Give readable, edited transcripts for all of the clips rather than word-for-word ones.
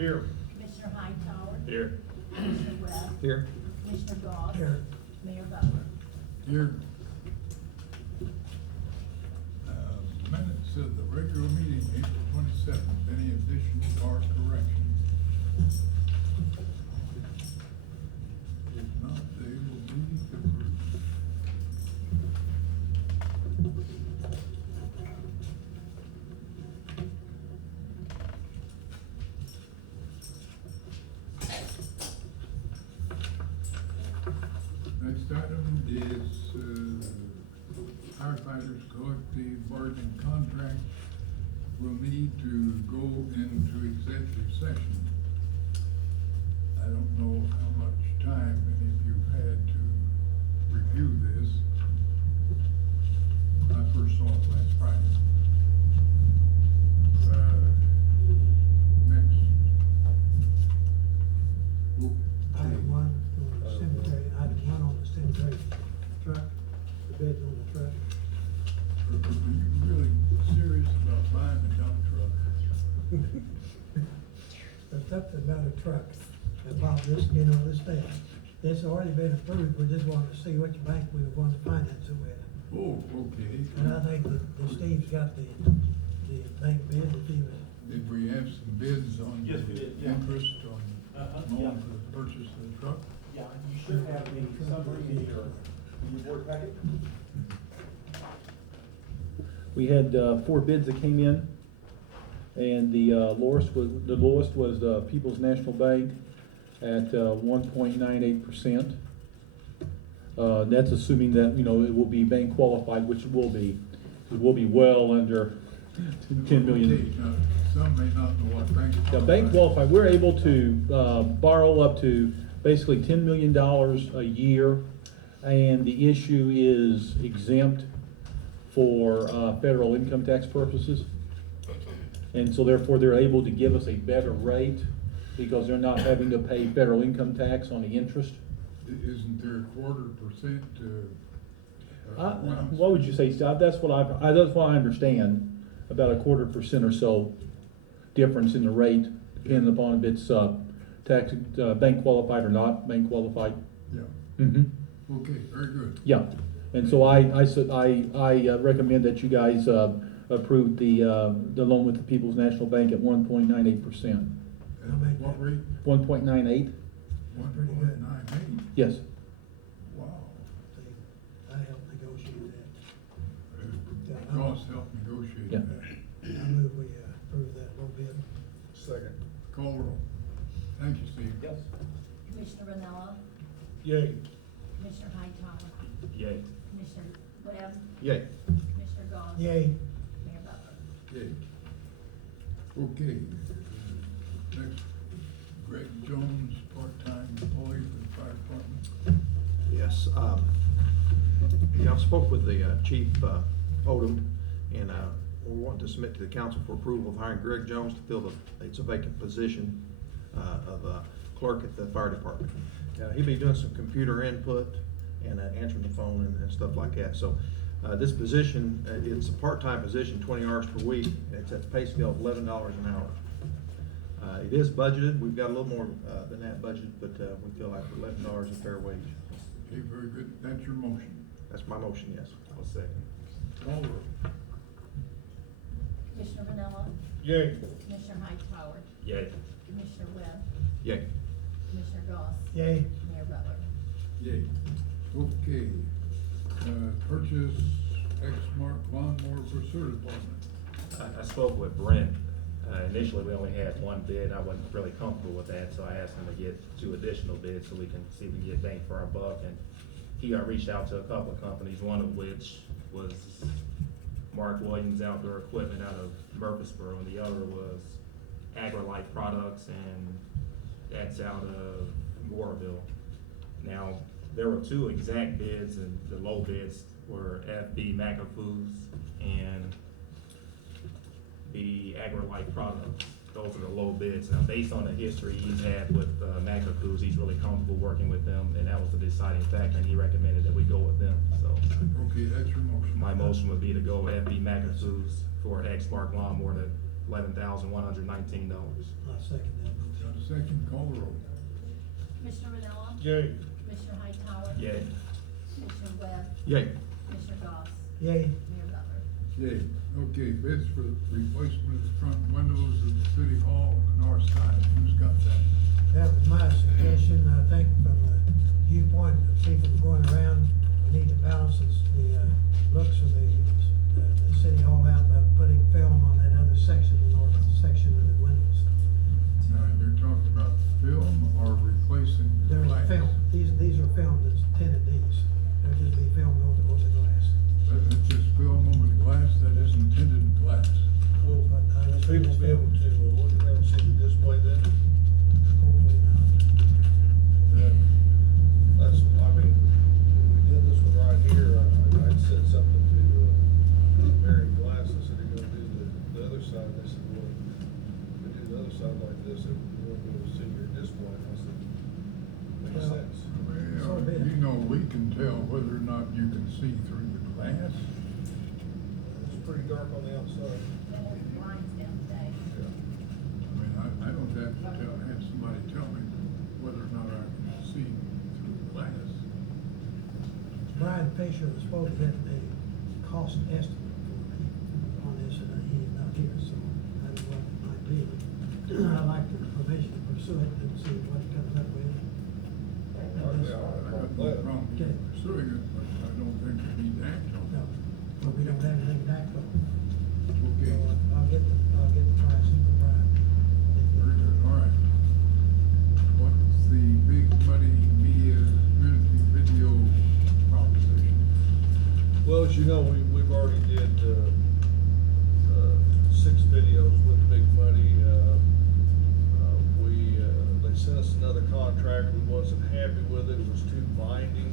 Here. Commissioner Hightower. Here. Commissioner Webb. Here. Commissioner Goss. Here. Mayor Butler. Here. Minutes of the regular meeting, April 27th. Any additions or corrections? If not, they will be approved. Next item is firefighters collective bargaining contract. Will need to go into executive session. I don't know how much time any of you have had to review this. I first saw it last Friday. Next. Item one on the cemetery, item one on the cemetery truck, the bids on the truck. Are you really serious about buying a dump truck? There's something about a truck, about this, you know, this thing. It's already been approved, we just wanted to see which bank we were going to finance it with. Oh, okay. And I think that Steve's got the bank bid, if he was, Did we have some bids on Yes, we the did, yeah. interest on Yeah. loan for the purchase of the truck? Yeah, you should have the summary in your board packet. We had 4 bids that came in, and the lowest was People's National Bank at 1.98%. That's assuming that, you know, it will be bank qualified, which it will be. It will be well under 10 million. Now, some may not know what bank. Now, bank qualified, we're able to borrow up to basically $10 million a year, and the issue is exempt for federal income tax purposes. And so therefore, they're able to give us a better rate because they're not having to pay federal income tax on the interest. Isn't there a 1/4%? What would you say, Steve? That's what I understand, about a 1/4% or so difference in the rate, depending upon if it's tax bank qualified or not bank qualified. Yeah, Mm-hmm. okay, very good. Yeah, and so I recommend that you guys approve the loan with the People's National Bank at 1.98%. At what rate? 1.98. 1.98? Yes. Wow. I helped negotiate that. Goss helped negotiate Yeah. that. I move we approve that little bit. Second. Call roll. Thank you, Steve. Yes. Commissioner Ranella. Yay. Commissioner Hightower. Yay. Commissioner Webb. Yay. Commissioner Goss. Yay. Mayor Butler. Yay. Okay. Next, Greg Jones, part-time employee for the fire department. Yes, yeah, I spoke with the Chief Odom, and we want to submit to the council for approval of hiring Greg Jones to fill it's a vacant position of clerk at the fire department. He'll be doing some computer input and answering the phone and stuff like that. So this position, it's a part-time position, 20 hours per week. It's at the pay scale of $11 an hour. It is budgeted. We've got a little more than that budget, but we feel like $11 is a fair wage. Okay, very good. That's your motion. That's my motion, yes. I'll second. Call roll. Commissioner Ranella. Yay. Commissioner Hightower. Yay. Commissioner Webb. Yay. Commissioner Goss. Yay. Mayor Butler. Yay. Okay. Purchase X-Mark lawnmower for sewer department. I spoke with Brent. Initially, we only had 1 bid. I wasn't really comfortable with that, so I asked him to get 2 additional bids so we can see if we can get bang for our buck. And he reached out to a couple of companies, one of which was Mark Williams Outdoor Equipment out of Murfreesboro, and the other was AgriLife Products, and that's out of Warville. Now, there were 2 exact bids, and the low bids were FB Macro Foods and the AgriLife Products. Those are the low bids. Now, based on the history he's had with Macro Foods, he's really comfortable working with them, and that was the deciding factor, and he recommended that we go with them. So Okay, that's your motion. my motion would be to go with FB Macro Foods for X-Mark lawnmower at $11,119. I second that motion. second, call the roll. Commissioner Manella? Yay. Commissioner Hightower? Yay. Commissioner Webb? Yay. Commissioner Goss? Yay. Mayor Butler? Yay. Okay, bids for the replacement of the front windows of the city hall on the north side. Who's got that? That was my suggestion, I think from the viewpoint of people going around, we need to balance the looks of the city hall out by putting film on that other section, the north section of the windows. Now, you're talking about film or replacing the There's glass? film, these are film that's tinted these, they'll just be filmed over the glass. It's just film over the glass, that isn't tinted glass. Will But I just people be able to look around and see the display then? Hopefully not. That's, I mean, when we did this one right here, I'd said something to Marion Glass, I said, you're gonna do the other side, and they said, well, if we do the other side like this, if we want to be able to see your display, and I said, makes Well, sense. So Well, be it. you know, we can tell whether or not you can see through the glass. It's pretty dark on the outside. That has blinds down today. I mean, I don't have to have somebody tell me whether or not I can see through the glass. Brian Fisher was supposed to get a cost estimate on this, and he is not here, so I don't know what it might be. I'd like the permission to pursue it and see what it comes up with. And this- I got no problem Okay. pursuing it, but I don't think we need to act on No, it. but we don't have anything to act on. Okay, So I'll get the pricing from Brian. very good, all right. What's the big money media community video proposition? Well, as you know, we've already did, 6 videos with Big Money. They sent us another contract, we wasn't happy with it, it was too binding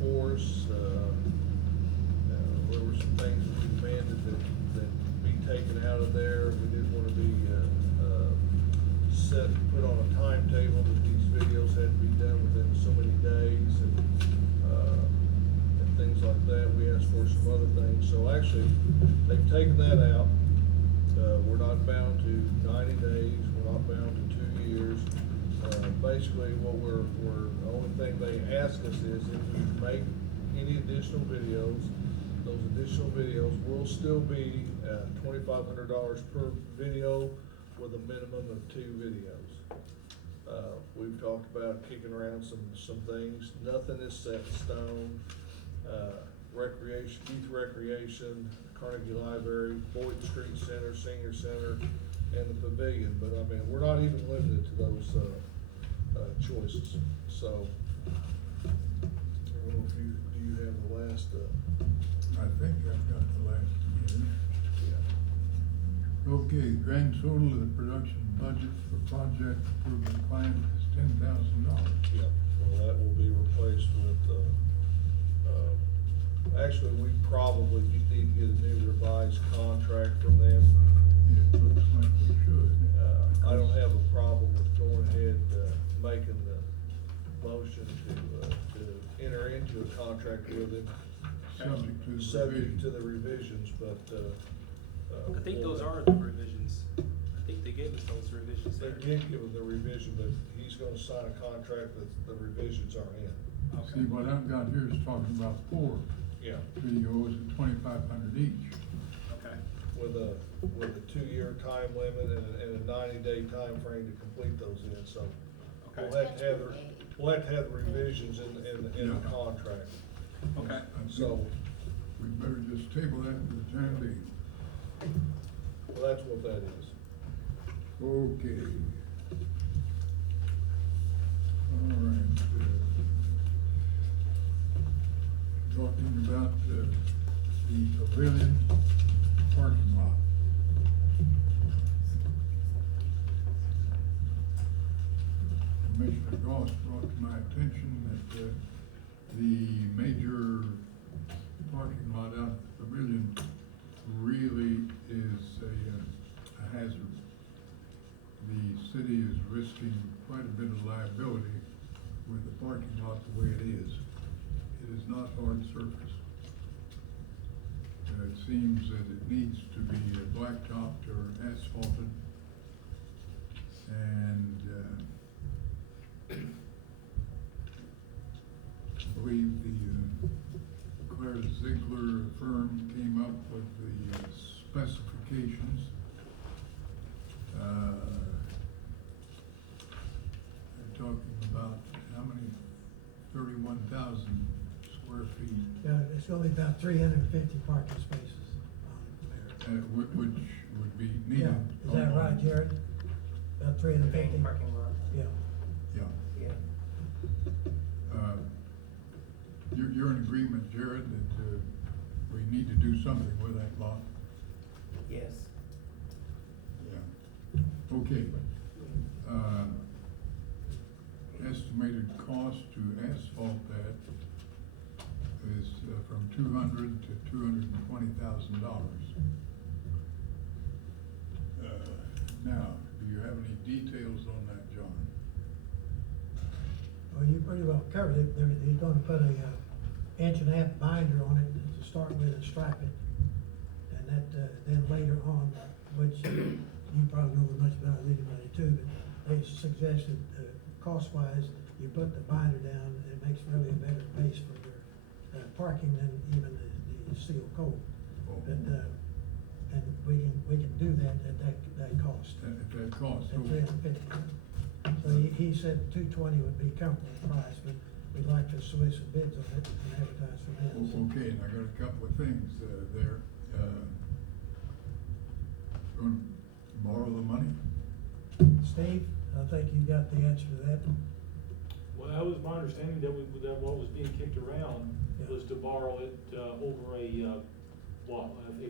for us. There were some things that we demanded that be taken out of there, we didn't wanna be, put on a timetable that these videos had to be done within so many days and things like that. We asked for some other things, so actually, they've taken that out. We're not bound to 90 days, we're not bound to 2 years. Basically, the only thing they ask us is if we make any additional videos, those additional videos will still be $2,500 per video with a minimum of 2 videos. We've talked about kicking around some things, nothing is set in stone. Recreation, youth recreation, Carnegie Library, Boyd Street Center, Senior Center, and the pavilion, but I mean, we're not even limited to those, choices, so. I don't know if do you have the last, I think I've got the last one here. yeah. Okay, grand total of the production budget for project improvement plan is $10,000. Yep, well, that will be replaced with, actually, we probably need to get a new revised contract from them. It looks like we should. I don't have a problem with going ahead, making the motion to enter into a contract with them. Subject to the revision. Subject to the revisions, but, I think those are the revisions. I think they gave us those revisions They there. did give him the revision, but he's gonna sign a contract that the revisions are in. See, what I've got here is talking about 4 Yeah, videos at $2,500 each. Okay. with a 2-year time limit and a 90-day time frame to complete those in, so. Okay. We'll have to have the revisions in the contract, Okay. I think so, we better just table that for the time being. well, that's what that is. Okay. All right. Talking about the pavilion parking lot. Commissioner Goss brought to my attention that the major parking lot out at the pavilion really is a hazard. The city is risking quite a bit of liability with the parking lot the way it is. It is not hard surface. It seems that it needs to be blacktopped or asphalted. And Ziegler firm came up with the specifications. They're talking about how many, 31,000 square feet, It's gonna be about 350 parking spaces on there. which would be needed. Yeah, is that right, Jared? About 350? Parking lot. Yeah. Yeah. Yeah. You're in agreement, Jared, that we need to do something with that lot? Yes. Yeah. Okay. Estimated cost to asphalt that is from $200,000 to $220,000. Now, do you have any details on that, John? Well, you pretty well covered it. He's gonna put a inch-and-a-half binder on it to start with and stripe it. And that, then later on, which you probably know as much about as anybody too, but they suggested, cost-wise, you put the binder down, it makes really a better base for your, parking than even the steel coat. Oh. And we can do that at that cost. At that cost? At Okay. 350. So he said 220 would be comfortable price, but we'd like to solicit bids on it and advertise for that. Okay, and I got a couple of things there. Going to borrow the money? Steve, I think you got the answer to that. Well, that was my understanding that what was being kicked around Yeah. was to borrow it, over a 3-year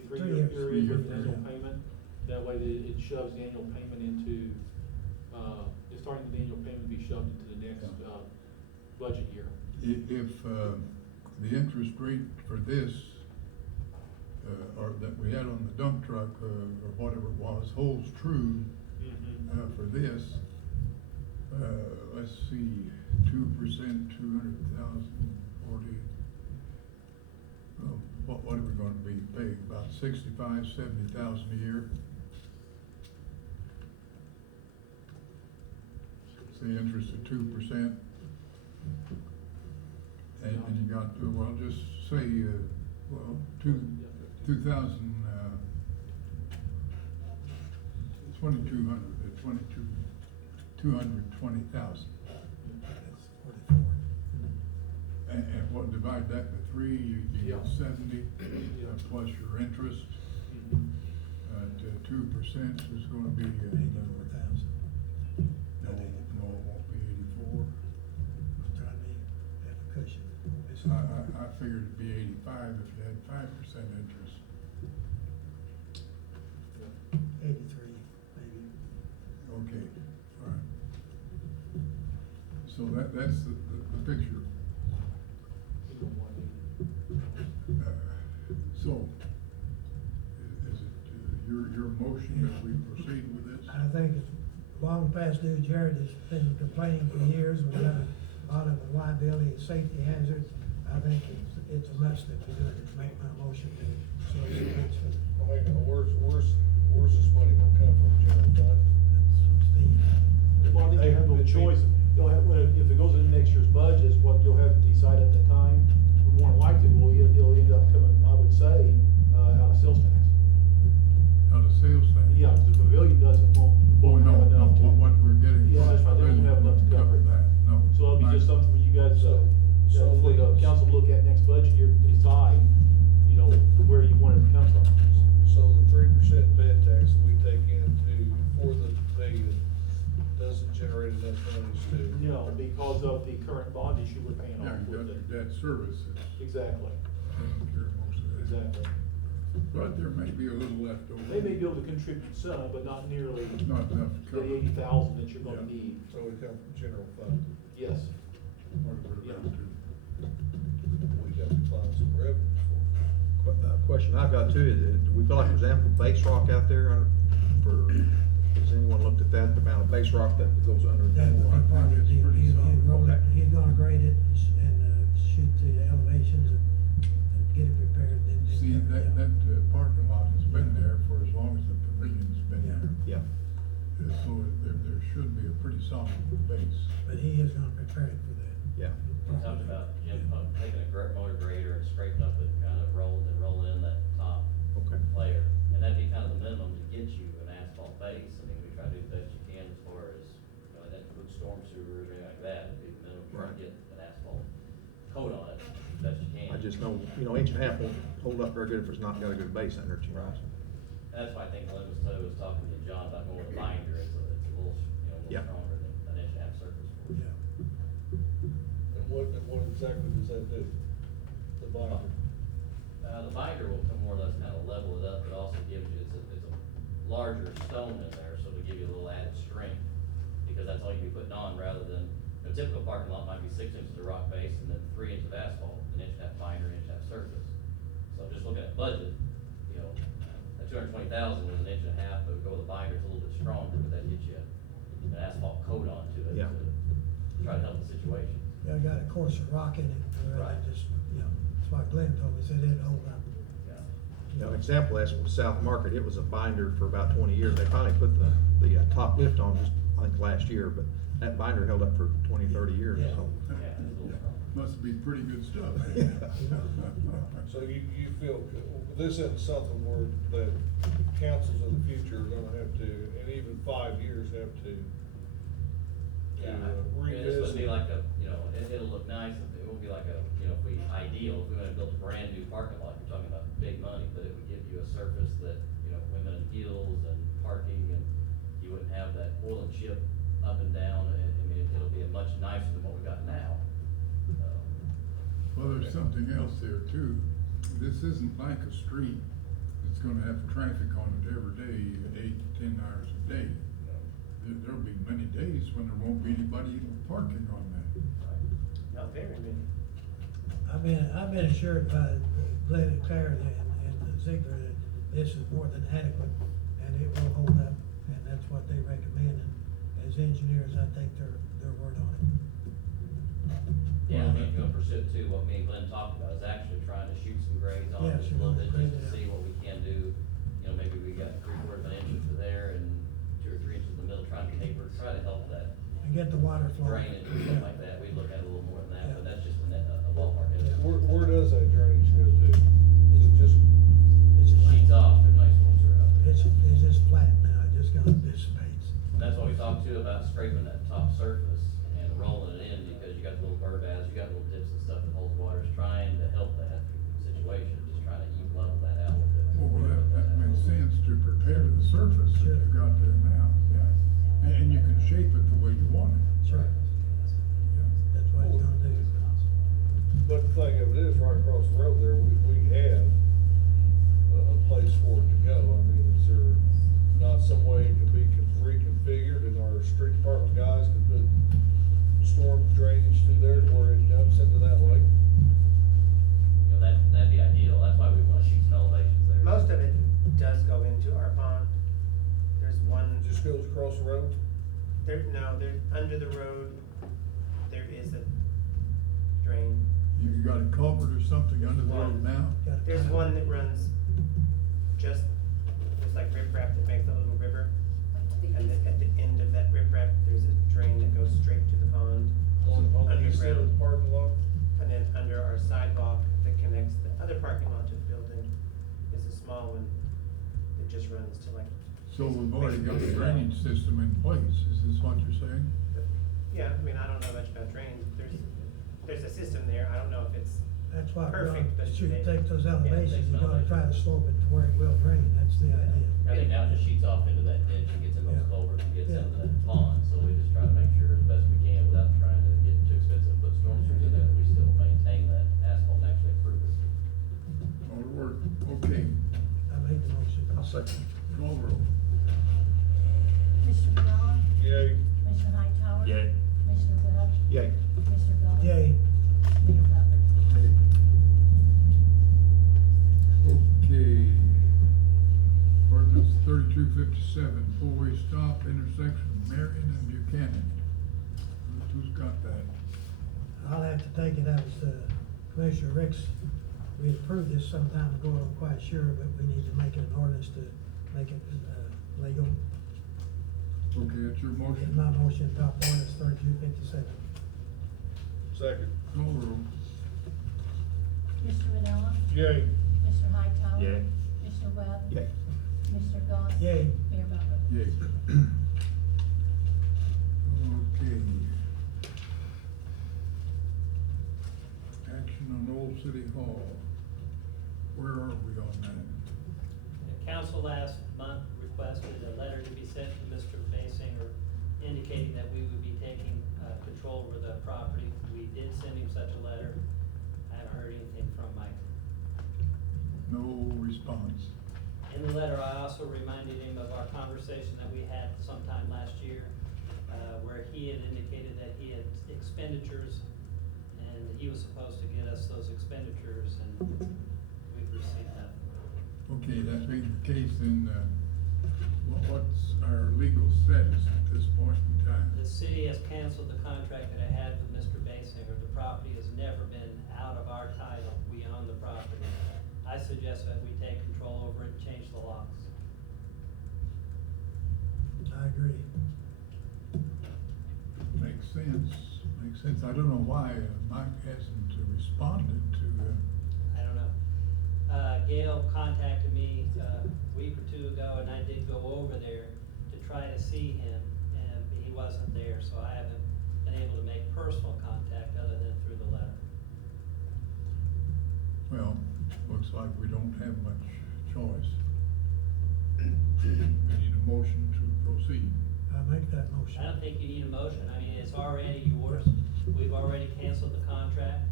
3 years. period with an 3-year annual period. payment. That way it shoves the annual payment into, it's starting the annual payment to be shoved into the next, Yeah. budget year. If the interest rate for this, or that we had on the dump truck, or whatever it was, holds true for this, let's see, 2%, 200,000, 40. Well, what are we gonna be paying, about 65, 70,000 a year? Say interest of 2%. And you got, well, just say, well, 2,000, 2,200, 220,000. That's 44. And what, divide that by 3, you Yeah. get 70, Yeah. plus your interest. At 2% is gonna be, 84,000. no, it won't be 84. I'm trying to have a cushion. I figured it'd be 85 if you had 5% interest. 83, maybe. Okay, all right. So that's the picture. So, is it your motion that we proceed with this? I think it's long past due. Jared has been complaining for years. We've got a lot of liability and safety hazards. I think it's a must that we do it. Make my motion to solicit bids for the, I mean, where's this money gonna come from, general fund? that's Steve. Well, I think you have no choice. You'll have, well, if it goes into next year's budget, is what you'll have to decide at the time. More than likely, well, you'll end up coming, I would say, out of sales tax. Out of sales tax? Yeah, the pavilion Oh, won't no, have enough to. what we're getting. Yeah, that's right, they won't have enough to cover it. That, no. So it'll be just something for you guys, So for the council to look at next budget year, to decide, where you want it to come from. So the 3% bed tax that we take for the pavilion doesn't generate enough monies to. No, because of the current bond issue we're paying Yeah, off you got with your it. debt services, Exactly, taking care of most of that. exactly. But there may be a little left over. They may be able to contribute some, but not nearly Not enough to the cover. 80,000 that you're gonna Yeah. need. So we come from general fund. Yes. What we're Yeah. about to. We got to find some revenue for. Question I've got too, is, do we feel like there's ample base rock out there has anyone looked at that, the amount of base rock that goes under? That would be part of the deal. Pretty solid. He's Okay. gonna grade it and, shoot the elevations and get it prepared, then. See, yeah. that parking lot has been there for as long as the pavilion's been Yeah. there. Yeah, So there should be a pretty solid base. But he is gonna prepare it for that. Yeah. We talked about Jim taking a motor grader and scraping up and kind of rolling in that top Okay. layer. And that'd be kind of the minimum to get you an asphalt base. I mean, we try to do the best you can as far as, you know, that includes storm sewers or anything like that. It'd be the minimum to try to Right. get an asphalt coat on it as best you can. I just know, inch and a half won't hold up very good if it's not got a good base under it, you know. Right. And that's why I think Glenn was talking to John about going with a binder. It's a little, Yeah. stronger than an inch and a half surface for it. Yeah. And what exactly does that do? The binder? The binder will come more or less kind of level it up, but also gives you, it's a larger stone in there, so to give you a little added strength. Because that's all you'd be putting on rather than, a typical parking lot might be 6 inches of rock base and then 3 inches of asphalt, an inch and a half binder, an inch and a half surface. So just looking at budget, at $220,000 with an inch and a half, but go with a binder, it's a little bit stronger, but that gets you an asphalt coat onto it Yeah. to try to help the situation. Yeah, I got a course of rock in it, where Right. I just, that's why Glenn told me, said it'd hold up. Yeah. An example of that was South Market. It was a binder for about 20 years. They finally put the top lift on just, I think, last year, but that binder held up for 20, 30 years, Yeah. so. Yeah, it's a little strong. Must be pretty good stuff. So you feel, this isn't something where that councils in the future are gonna have to, and even 5 years have to Yeah, revisit? it's gonna be like it'll look nice, it won't be like if we went and built a brand new parking lot, you're talking about big money, but it would give you a surface that, women in heels and parking, and you wouldn't have that oil and chip up and down, and, I mean, it'll be a much nicer than what we got now. Well, there's something else there too. This isn't like a street that's gonna have traffic on it every day, 8 to 10 hours a day. There'll be many days when there won't be anybody even parking on that. Not very many. I've been assured by Glenn and Claire and Ziegler that this is more than adequate, and it will hold up, and that's what they recommend. And as engineers, I take their word on it. Yeah, I mean, if you're gonna pursue it too, what me and Glenn talked about is actually trying to shoot some grades on Yeah, it just a shoot little some bit, grades, just to yeah. see what we can do. Maybe we got 3/4 of an inch to there and 2 or 3 inches in the middle, trying to taper, try to help that And get the water flowing. drainage or something like that. We'd look at it a little more than that, but that's just a ballpark. Where does that drainage go to? Is it just, It's It sheets flat. off, there's nice homes are out there. It's just flat now, it just kind of dissipates. And that's what we talked to about scraping that top surface and rolling it in, because you got little bird baths, you got little dips and stuff that holds water, it's trying to help that situation, just trying to even level that out a little bit. Well, that makes sense to prepare the surface that Sure. you've got there now, yeah. And you can shape it the way you want it. That's right. Yeah. That's what it's gonna do. but the thing of it is, right across the road there, we have a place for it to go. I mean, is there not some way it can be reconfigured and our street department guys could put storm drainage through there to where it dumps into that lake? That'd be ideal, that's why we wanna shoot some elevations there. Most of it does go into our pond. There's one, It just goes across the road? there, under the road, there is a drain. You got a culvert or something under the road now? Got it. There's one that runs just, it's like riprap that makes a little river. And then at the end of that riprap, there's a drain that goes straight to the pond. On the east side of the Underground. parking lot? And then under our sidewalk that connects the other parking lot to the building is a small one that just runs to like. So we've already got a drainage system in place, is this what you're saying? Yeah, I mean, I don't know much about drains. There's a system there. I don't know if it's That's why we're perfect, but gonna shoot, they- take those yeah, elevations, take you're some gonna try to slope it to where it will drain, that's the idea. I think now it just sheets off into that ditch and gets in those Yeah. culverts and gets Yeah. into that pond, so we just try to make sure as best we can without trying to get too expensive to put storm sewers in there, that we still maintain that asphalt and actually improve it. All to work, okay, I made the motion. I'll second. call the roll. Commissioner Bell? Yay. Commissioner Hightower? Yay. Commissioner Webb? Yay. Commissioner Galt? Yay. Mayor Butler? Okay. Ordinance 3257, four-way stop intersection of Marion and Buchanan. Who's got that? I'll have to take it, that was Commissioner Rick's, we approved this some time ago, I'm quite sure, but we need to make it an ordinance to make it, legal. Okay, that's your motion. In my motion, adopt ordinance 3257. Second. Call roll. Mr. Manila? Yay. Mr. Hightower? Yay. Mr. Webb? Yay. Mr. Goss? Yay. Mayor Buffer? Yay. Okay. Action on Old City Hall. Where are we on that? The council last month requested a letter to be sent to Mr. Basinger indicating that we would be taking, control over the property. We did send him such a letter. I haven't heard anything from Mike. No response. In the letter, I also reminded him of our conversation that we had sometime last year, where he had indicated that he had expenditures, and he was supposed to get us those expenditures, and we've received nothing. Okay, that being the case, then, what's our legal status at this point in time? The city has canceled the contract that I had with Mr. Basinger. The property has never been out of our title. We own the property. I suggest that we take control over it and change the locks. I agree. Makes sense, makes sense. I don't know why Mike hasn't responded to, I don't know. Gail contacted me a week or two ago, and I did go over there to try to see him, and he wasn't there, so I haven't been able to make personal contact other than through the letter. well, looks like we don't have much choice. We need a motion to proceed. I make that motion. I don't think you need a motion. I mean, it's already yours. We've already canceled the contract.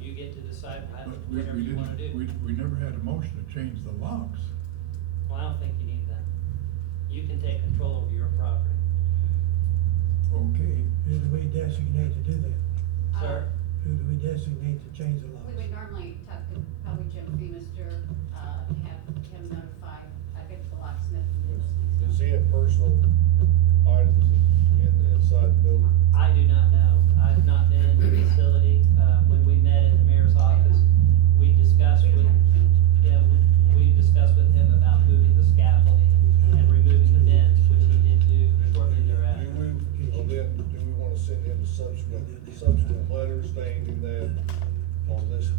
You get to decide But we whatever you wanna do. didn't, we never had a motion to change the locks. Well, I don't think you need that. You can take control over your property. Okay, Who do we designate to do that? Sir? Who do we designate to change the locks? We would normally talk to probably Jim Mr. Have him notify, get the locksmith. Does he have personal items inside the building? I do not know. I've not been in the facility. When we met at the mayor's office, we discussed We don't with, have a key. yeah, we discussed with him about moving the scaffolding and removing the bins, which he did do shortly thereafter. Do we wanna send him a subsequent letter stating that on this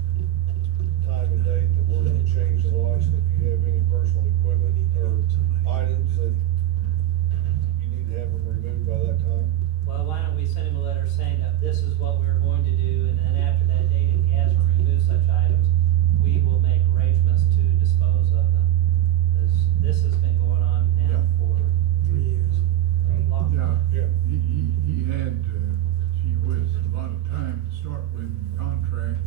time and date that we're gonna change the locks, and if you have any personal equipment or items that you need to have them removed by that time? Well, why don't we send him a letter saying that this is what we're going to do, and then after that date, if he hasn't removed such items, we will make arrangements to dispose of them. This has been going on now Yeah. for 3 years. a long time. yeah, he had, gee whiz, a lot of time to start with in the contract,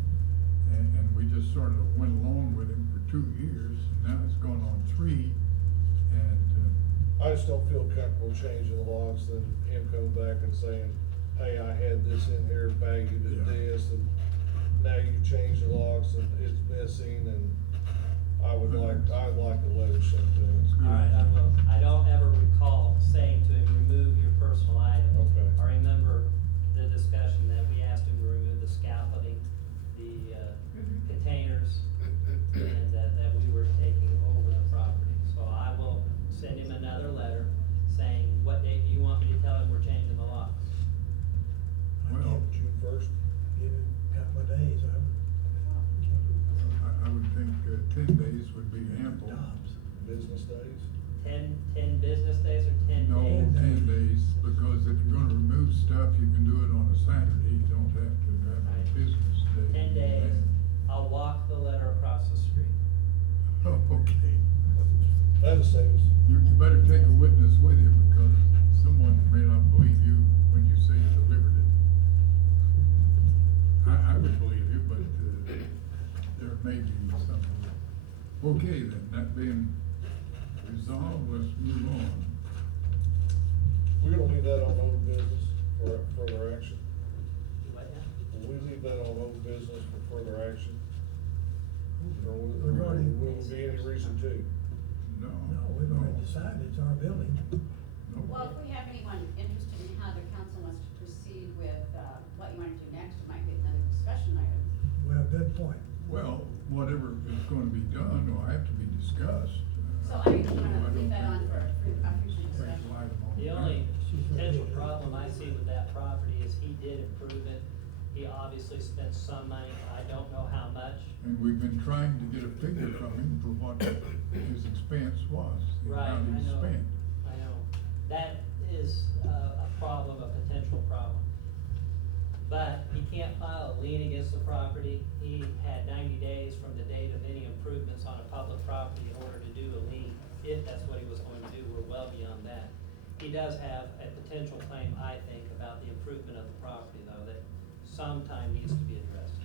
and we just sort of went along with him for 2 years, and now it's gone on 3, and, I just don't feel comfortable changing the locks and him coming back and saying, hey, I had this in here, valued Yeah. at this, and now you changed the locks and it's missing, and I'd like a letter sent to him. That's good. All right, I will. I don't ever recall saying to him, remove your personal items. Okay. I remember the discussion that we asked him to remove the scaffolding, the, containers, and, that we were taking over the property. So I will send him another letter saying, what date do you want me to tell him we're changing the locks? Well, June 1st? Give him a couple of days, I would think 10 days would be ample. Dobbs. Business days? 10 business days or 10 No, days? 10 days, because if you're gonna remove stuff, you can do it on a Saturday, you don't have to have a Right. business day. 10 days. I'll walk the letter across the street. Oh, okay. That'll save us. You better take a witness with you, because someone may not believe you when you say you delivered it. I would believe you, but, there may be something. Okay then, that being resolved, let's move on. We're gonna leave that on old business for further action. What now? Will we leave that on old business for further action? Or Regarding- will there be any reason to? No. No, we've already decided it's our building. No. Well, if we have anyone interested in how the council wants to proceed with, what you wanna do next, it might be another discussion item. Well, good point. Well, whatever is gonna be done will have to be discussed. So I just wanna leave that on for a future discussion. The only potential problem I see with that property is he did improve it, He obviously spent some money, I don't know how much. And we've been trying to get a figure from him for what his expense was, the Right, amount I he know, spent. I know. That is a problem, a potential problem. But he can't file a lien against the property. He had 90 days from the date of any improvements on a public property in order to do a lien, if that's what he was going to do. We're well beyond that. He does have a potential claim, I think, about the improvement of the property, though, that sometime needs to be addressed.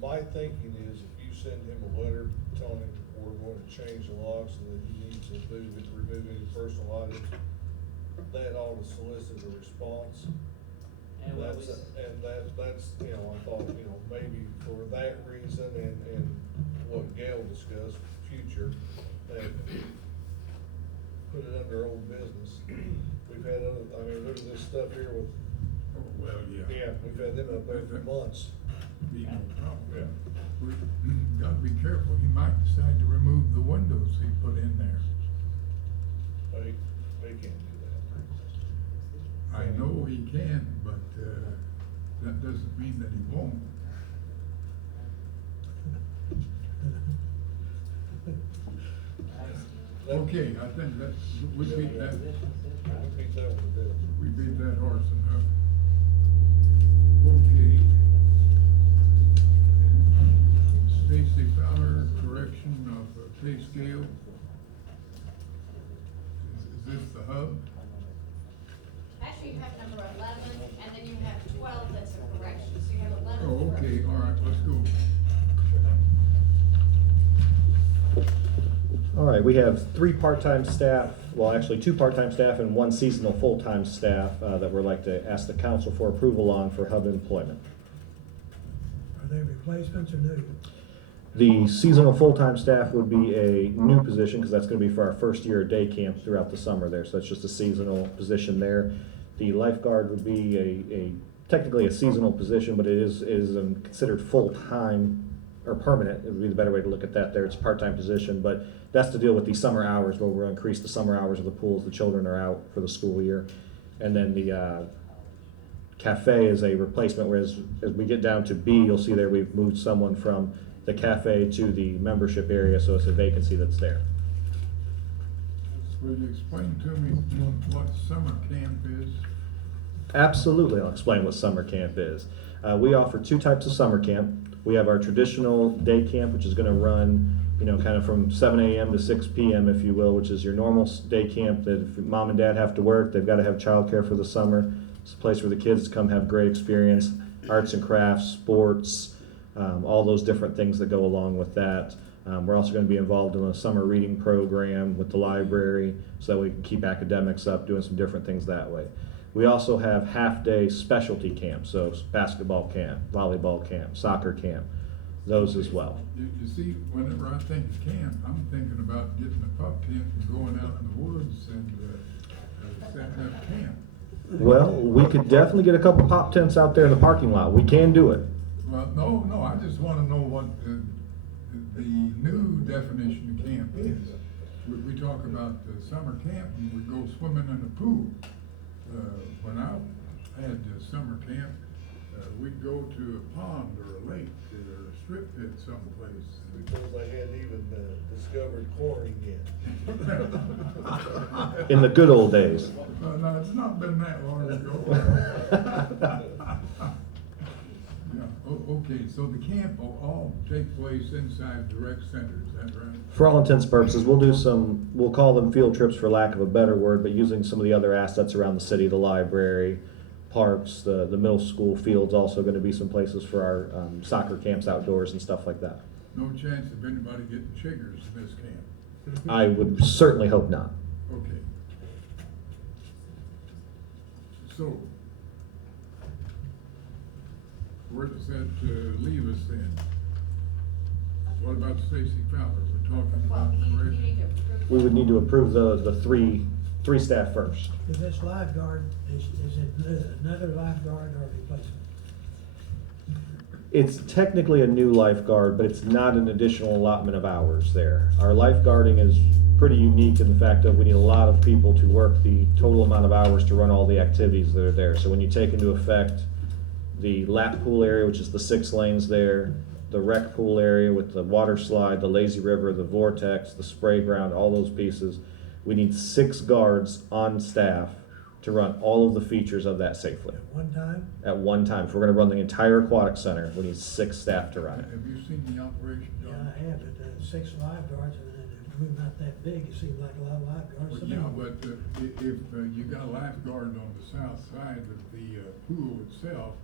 My thinking is if you send him a letter telling him we're going to change the locks and that he needs to remove any personal items, that ought to solicit a response. And what we, That's, you know, I thought, you know, maybe for that reason and what Gail discussed, future, that put it under old business. We've had other, I mean, look at this stuff here with, Oh, well, yeah. yeah, we've had them up there for months. Be no problem. Yeah. We gotta be careful, he might decide to remove the windows he put in there. They can't do that. I know he can, but, that doesn't mean that he won't. Okay, I think that, we beat that, We beat that one to death. we beat that horse enough. Okay. Stacy Fowler, correction of pay scale. Is this the hub? Actually, you have number 11, and then you have 12 that's a correction, so you have 11 Oh, first. okay, all right, let's go. All right, we have 3 part-time staff, well, actually 2 part-time staff and 1 seasonal full-time staff that we'd like to ask the council for approval on for hub employment. Are they replacements or new? The seasonal full-time staff would be a new position, because that's gonna be for our first year of day camp throughout the summer there, so that's just a seasonal position there. The lifeguard would be technically a seasonal position, but it is considered full-time, or permanent, it would be the better way to look at that there, it's a part-time position, but that's to deal with the summer hours, where we'll increase the summer hours of the pools, the children are out for the school year. And then the cafe is a replacement, whereas as we get down to B, you'll see there we've moved someone from the cafe to the membership area, so it's a vacancy that's there. Will you explain to me what summer camp is? Absolutely, I'll explain what summer camp is. We offer 2 types of summer camp. We have our traditional day camp, which is gonna run, you know, kind of from 7 a.m. to 6 p.m., if you will, which is your normal day camp that if mom and dad have to work, they've gotta have childcare for the summer. It's a place where the kids come have great experience, arts and crafts, sports, all those different things that go along with that. We're also gonna be involved in a summer reading program with the library, so that we can keep academics up, doing some different things that way. We also have half-day specialty camps, so basketball camp, volleyball camp, soccer camp, those as well. You see, whenever I think of camp, I'm thinking about getting a pup tent and going out in the woods and, setting up camp. Well, we could definitely get a couple pop tents out there in the parking lot. We can do it. Well, no, I just wanna know what the new definition of camp is. We talk about the summer camp and we go swimming in the pool. When I had summer camp, we'd go to a pond or a lake or a strip pit someplace. Because they hadn't even discovered chlorine yet. In the good old days. No, it's not been that long ago. Yeah, okay, so the camp will all take place inside the rec center, is that right? For all intents and purposes, we'll call them field trips for lack of a better word, but using some of the other assets around the city, the library, parks, the middle school fields, also gonna be some places for our soccer camps outdoors and stuff like that. No chance of anybody getting chiggers in this camp? I would certainly hope not. Okay. So, where does that leave us then? What about Stacy Fowler? We're talking Well, about you correction? need to approve. We would need to approve the three staff first. Is this lifeguard, is it another lifeguard or replacement? It's technically a new lifeguard, but it's not an additional allotment of hours there. Our lifeguarding is pretty unique in the fact that we need a lot of people to work the total amount of hours to run all the activities that are there. So when you take into effect the lap pool area, which is the 6 lanes there, the rec pool area with the water slide, the lazy river, the vortex, the spray ground, all those pieces. We need 6 guards on staff to run all of the features of that safely At one time, at one time. If we're gonna run the entire aquatic center, we need 6 staff to run it. Have you seen the operation, yeah, John? I have it, 6 lifeguards, and then if we're not that big, it seems like a lot of lifeguards. Well, to yeah, me. but if you got a lifeguard on the south side of the pool itself,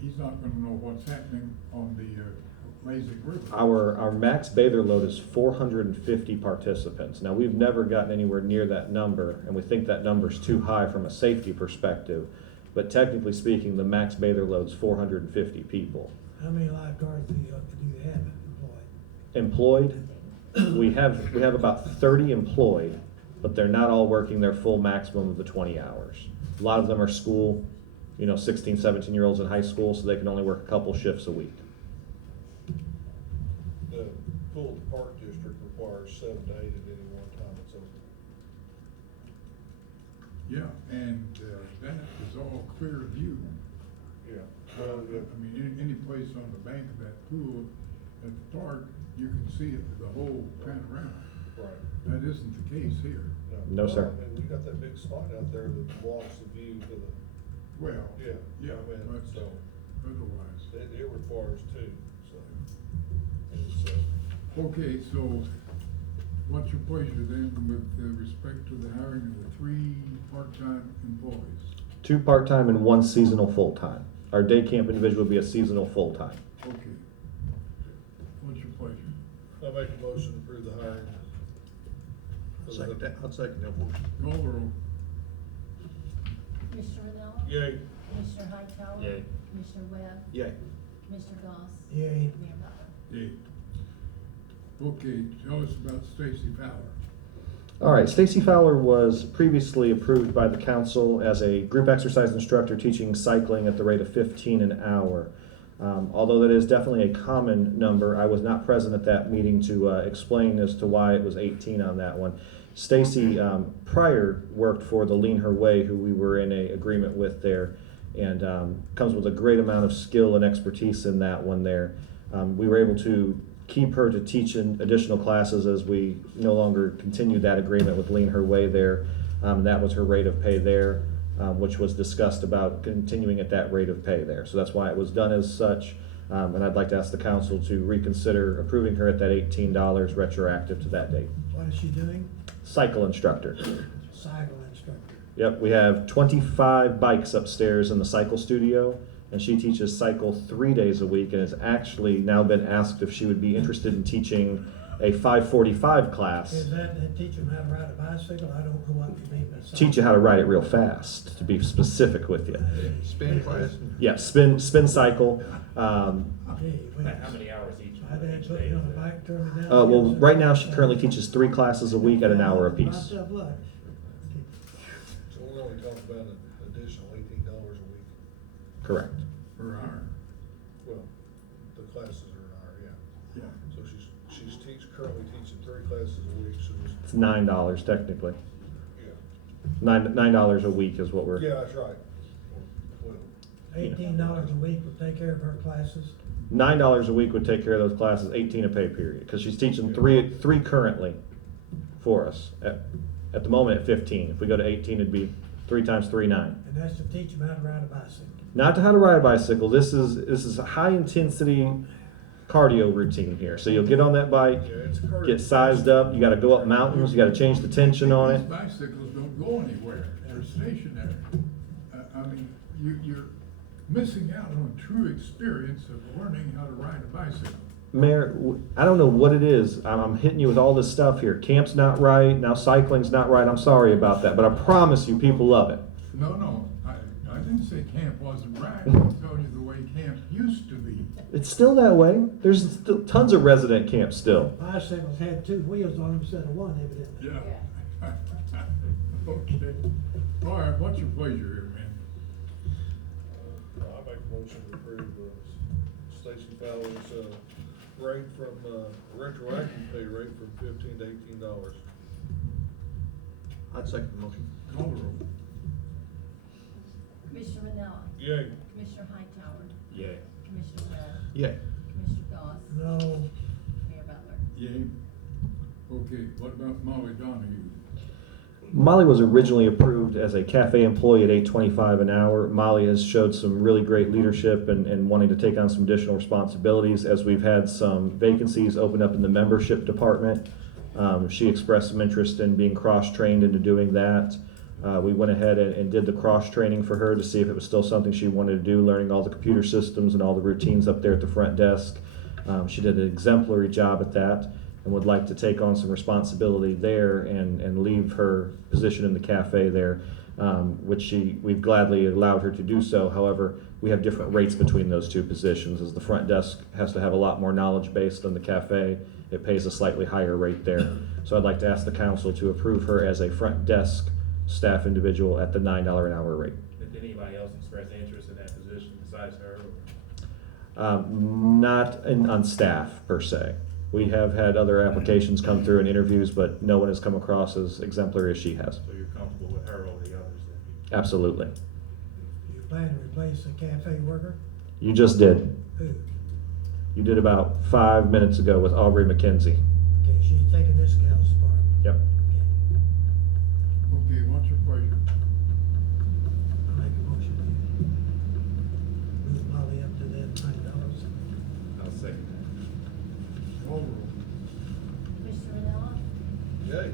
he's not gonna know what's happening on the lazy river. Our max bather load is 450 participants. Now, we've never gotten anywhere near that number, and we think that number's too high from a safety perspective. But technically speaking, the max bather load's 450 people. How many lifeguards do you have employed? Employed, we have about 30 employed, but they're not all working their full maximum of the 20 hours. A lot of them are school, 16, 17-year-olds in high school, so they can only work a couple shifts a week. The pool at the park district requires 7 to 8 at any one time it's open. Yeah, and that is all clear view. Yeah. I mean, any place on the bank of that pool at the park, you can see it, the whole panorama. Right. That isn't the case here. No, sir. And you got that big slide out there that blocks the view to the, Well, yeah. yeah, I mean, but so otherwise. it requires 2, so. And so, Okay, so what's your pleasure then with respect to the hiring of the 3 part-time employees? 2 part-time and 1 seasonal full-time. Our day camp individual will be a seasonal full-time. Okay. What's your pleasure? I make a motion to approve the hiring. I'll second that motion. Call the roll. Commissioner Ranella? Yay. Commissioner Hightower? Yay. Commissioner Webb? Yay. Commissioner Goss? Yay. Mayor Butler? Yay. Okay, tell us about Stacy Fowler. All right, Stacy Fowler was previously approved by the council as a group exercise instructor teaching cycling at the rate of 15 an hour. Although that is definitely a common number, I was not present at that meeting to explain as to why it was 18 on that one. Stacy prior worked for the Lean Her Way, who we were in a agreement with there, and comes with a great amount of skill and expertise in that one there. We were able to keep her to teach in additional classes as we no longer continued that agreement with Lean Her Way there. That was her rate of pay there, which was discussed about continuing at that rate of pay there. So that's why it was done as such. And I'd like to ask the council to reconsider approving her at that $18 retroactive to that date. What is she doing? Cycle instructor. Cycle instructor. Yep, we have 25 bikes upstairs in the cycle studio, and she teaches cycle 3 days a week, and has actually now been asked if she would be interested in teaching a 545 class. Is that teach them how to ride a bicycle? I don't know what you mean by cycle. Teach you how to ride it real fast, to be specific with you. Spin class. Yeah, spin cycle. Gee, whiz. How many hours each? My dad put me on the bike, turned me down. Well, right now she currently teaches 3 classes a week at an hour apiece. Myself luck. So we're only talking about an additional $18 a week. Correct. Per hour. Well, the classes are an hour, yeah. Yeah. So she's currently teaching 3 classes a week, so just, It's $9 technically. yeah. $9 a week is what we're. Yeah, that's right. Well, $18 a week would take care of her classes. $9 a week would take care of those classes, 18 a pay period, because she's teaching three currently for us. At the moment at 15. If we go to 18, it'd be 3 times 3, 9. And that's to teach them how to ride a bicycle. Not to how to ride a bicycle. This is a high intensity cardio routine here. So you'll get on that bike, yeah, it's cardio. get sized up. You got to go up mountains. You got to change the tension on These it. bicycles don't go anywhere, they're stationary. I mean, you're missing out on true experience of learning how to ride a bicycle. Mayor, I don't know what it is. I'm hitting you with all this stuff here. Camp's not right. Now cycling's not right. I'm sorry about that, but I promise you, people love it. No, I didn't say camp wasn't right, I'm telling you the way camp used to be. It's still that way. There's still tons of resident camps still. Bicycles had 2 wheels on them instead of 1, evidently. Yeah. Okay. All right, what's your pleasure here, man? I make a motion to approve Stacy Fowler's rate from retroactive pay rate from $15 to $18. I'd second the motion. Call the roll. Commissioner Doss. Yay. Commissioner Hightower. Yeah. Commissioner Webb. Yay. Commissioner Goss. No, Mayor Butler. Yay. Okay, what about Molly Donahue? Molly was originally approved as a cafe employee at $8.25 an hour. Molly has showed some really great leadership and wanting to take on some additional responsibilities as we've had some vacancies open up in the membership department. She expressed some interest in being cross-trained into doing that. We went ahead and did the cross-training for her to see if it was still something she wanted to do, learning all the computer systems and all the routines up there at the front desk. She did an exemplary job at that, and would like to take on some responsibility there and leave her position in the cafe there, which we've gladly allowed her to do so. However, we have different rates between those two positions, as the front desk has to have a lot more knowledge base than the cafe. It pays a slightly higher rate there. So I'd like to ask the council to approve her as a front desk staff individual at the $9 an hour rate. Did anybody else express interest in that position besides her? Not on staff per se. We have had other applications come through and interviews, but no one has come across as exemplary as she has. So you're comfortable with her over the others then? Absolutely. do you plan to replace a cafe worker? You just did. Who? You did about 5 minutes ago with Aubrey McKenzie. Okay, she's taking this gal's spot. Yep. Okay, Okay, what's your pleasure? I'll make a motion to move Molly up to that $9. I'll second Call roll. Commissioner Miller. Yay.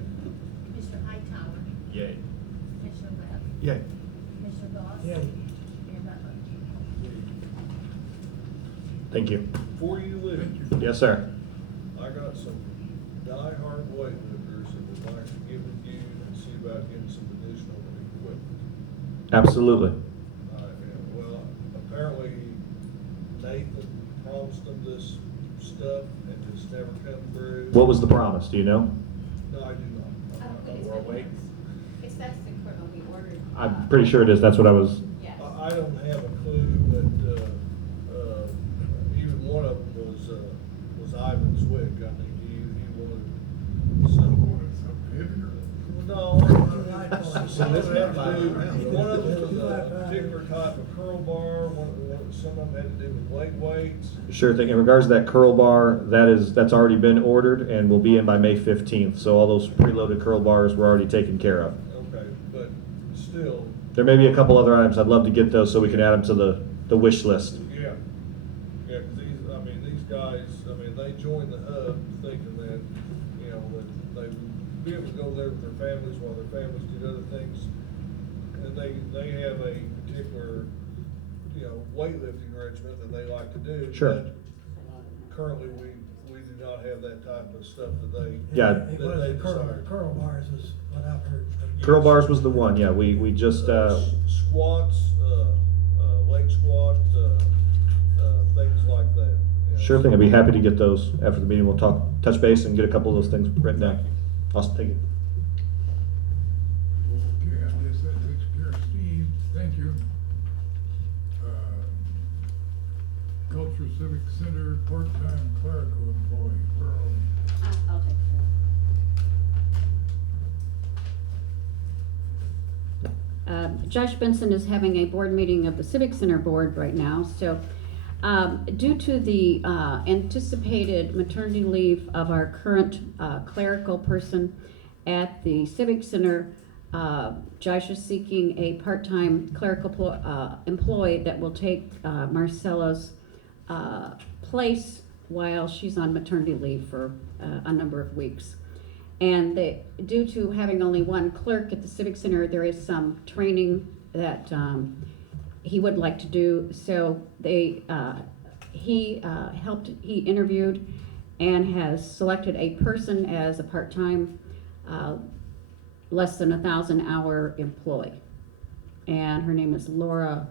Commissioner Hightower. that. Yay. Commissioner Webb. Yay. Commissioner Goss. Yay. Mayor Butler. Thank you. Before you leave, Thank you. Yes, sir. I got some die-hard weightlifters that would like to get with you and see about getting some additional equipment. Absolutely. Well, apparently Nathan promised them this stuff and it's never come through. What was the promise? Do you know? No, I do Oh, not. goodness, World I think weights? that's the equipment we ordered. I'm pretty sure it is. That's what I was. Yes. I don't have a clue, but, even one of them was Ivan Zwick. I mean, he wanted some. Something heavier? No, some of them had to do, one of them was a particular type of curl bar, some of them had to do with leg weights. Sure thing. In regards to that curl bar, that's already been ordered and will be in by May 15th. So all those preloaded curl bars were already taken care of. Okay, but still, There may be a couple other items. I'd love to get those so we can add them to the wish list. yeah. Yeah, 'cause these guys, they joined the hub thinking that, that they would be able to go there with their families while their families did other things. And they have a particular, weightlifting regimen that they like to do. Sure. But currently, we do not have that type of stuff that they. Yeah. It that was they the desire. curl bars is what I've heard. Curl bars was the one. Yeah, we just Squats, leg squat, things like that. sure thing. I'd be happy to get those after the meeting. We'll touch base and get a couple of those things written down. Awesome. Thank you. Okay, I guess that takes care of Steve. Thank you. Culture Civic Center, part-time clerical employee. Where are we? I'll take care of it. Josh Benson is having a board meeting of the Civic Center Board right now, so due to the anticipated maternity leave of our current clerical person at the Civic Center, Josh is seeking a part-time clerical employee that will take Marcella's place while she's on maternity leave for a number of weeks. And due to having only one clerk at the Civic Center, there is some training that he would like to do. So he interviewed and has selected a person as a part-time, less than 1,000-hour employee. And her name is Laura.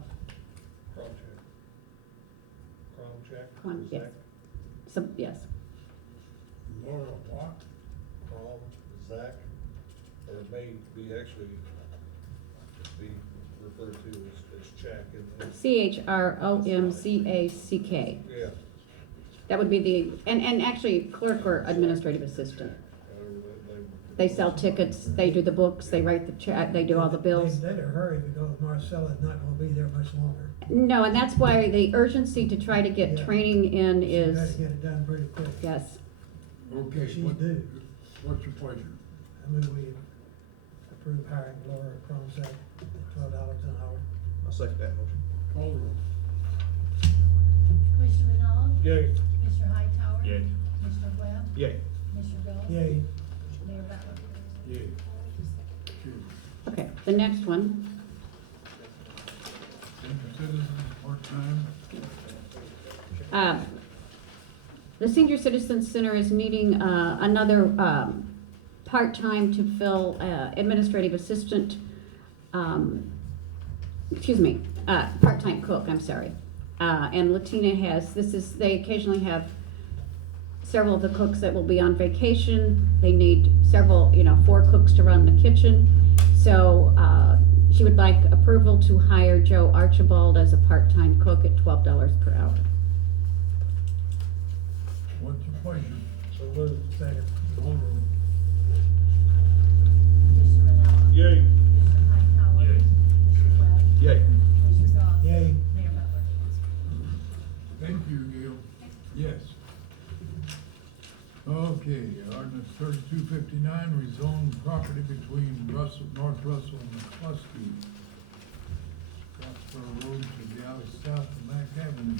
Crom check. Yes. Yes. Laura what? Zach, or it may be actually be referred to as check. CHROMCACK. Yeah. That would be and actually clerk or administrative assistant. However they They sell tickets, they do the books, they write the check, they do all the bills. They better hurry because Marcella's not gonna be there much longer. No, and that's why the urgency to try to get Yeah. training in She is, better get it done pretty quick. yes. Okay, She's what, due. what's your pleasure? I mean, we approve hiring Laura Cronsack at $12 an hour. I'll second that motion. Call the roll. Commissioner Manella? Yay. Commissioner Hightower? Yay. Commissioner Webb? Yay. Commissioner Goss? Yay. Mayor Butler? Yay. Okay. Okay, the next one, Senior citizens, part-time, the Senior Citizen Center is needing another part-time to fill administrative assistant, part-time cook, I'm sorry. And Latina has, they occasionally have several of the cooks that will be on vacation. They need several, 4 cooks to run the kitchen. So she would like approval to hire Joe Archibald as a part-time cook at $12 per hour. what's your pleasure? So moved. Second. Call the roll. Commissioner Manella? Yay. Commissioner Hightower? Yay. Commissioner Webb? Yay. Commissioner Goss? Yay. Mayor Butler? Thank you, Gail. Yes. Okay, ordinance 3259, rezone property between North Russell and McCluskey. Roxborough Road to the alley south of Mac Avenue.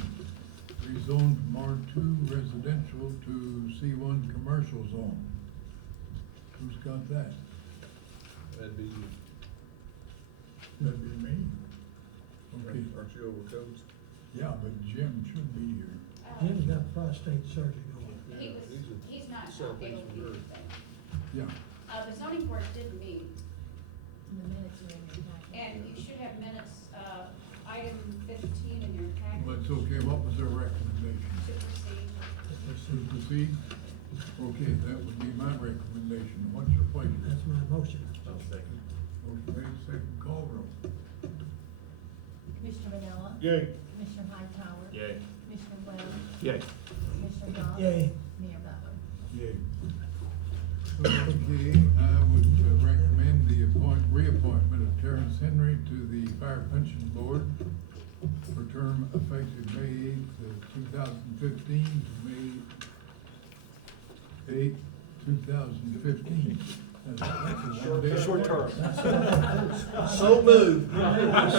Rezoned from R2 residential to C1 commercial zone. Who's got that? That'd be you. That'd be me. Okay, Aren't you over codes? yeah, but Jim should be here. Jim's got prostate surgery going. He's not Self-insured. able to do anything. Yeah, The zoning board did meet, And the minutes are in your packet. and you should have minutes, item 15 in your package. well, it's okay. What was their recommendation? To proceed. To proceed? Okay, that would be my recommendation. What's your pleasure? That's my motion. I'll second. Motion made, second, call roll. Commissioner Manella? Yay. Commissioner Hightower? Yay. Commissioner Webb? Yay. Commissioner Goss? Yay. Mayor Butler? Yay. Okay, I would recommend the reappointment of Terrence Henry to the Fire Pension Board for term effective May 8th, 2015 to May 8th, 2015. That's a one-day Short term. appointment. So moved. That's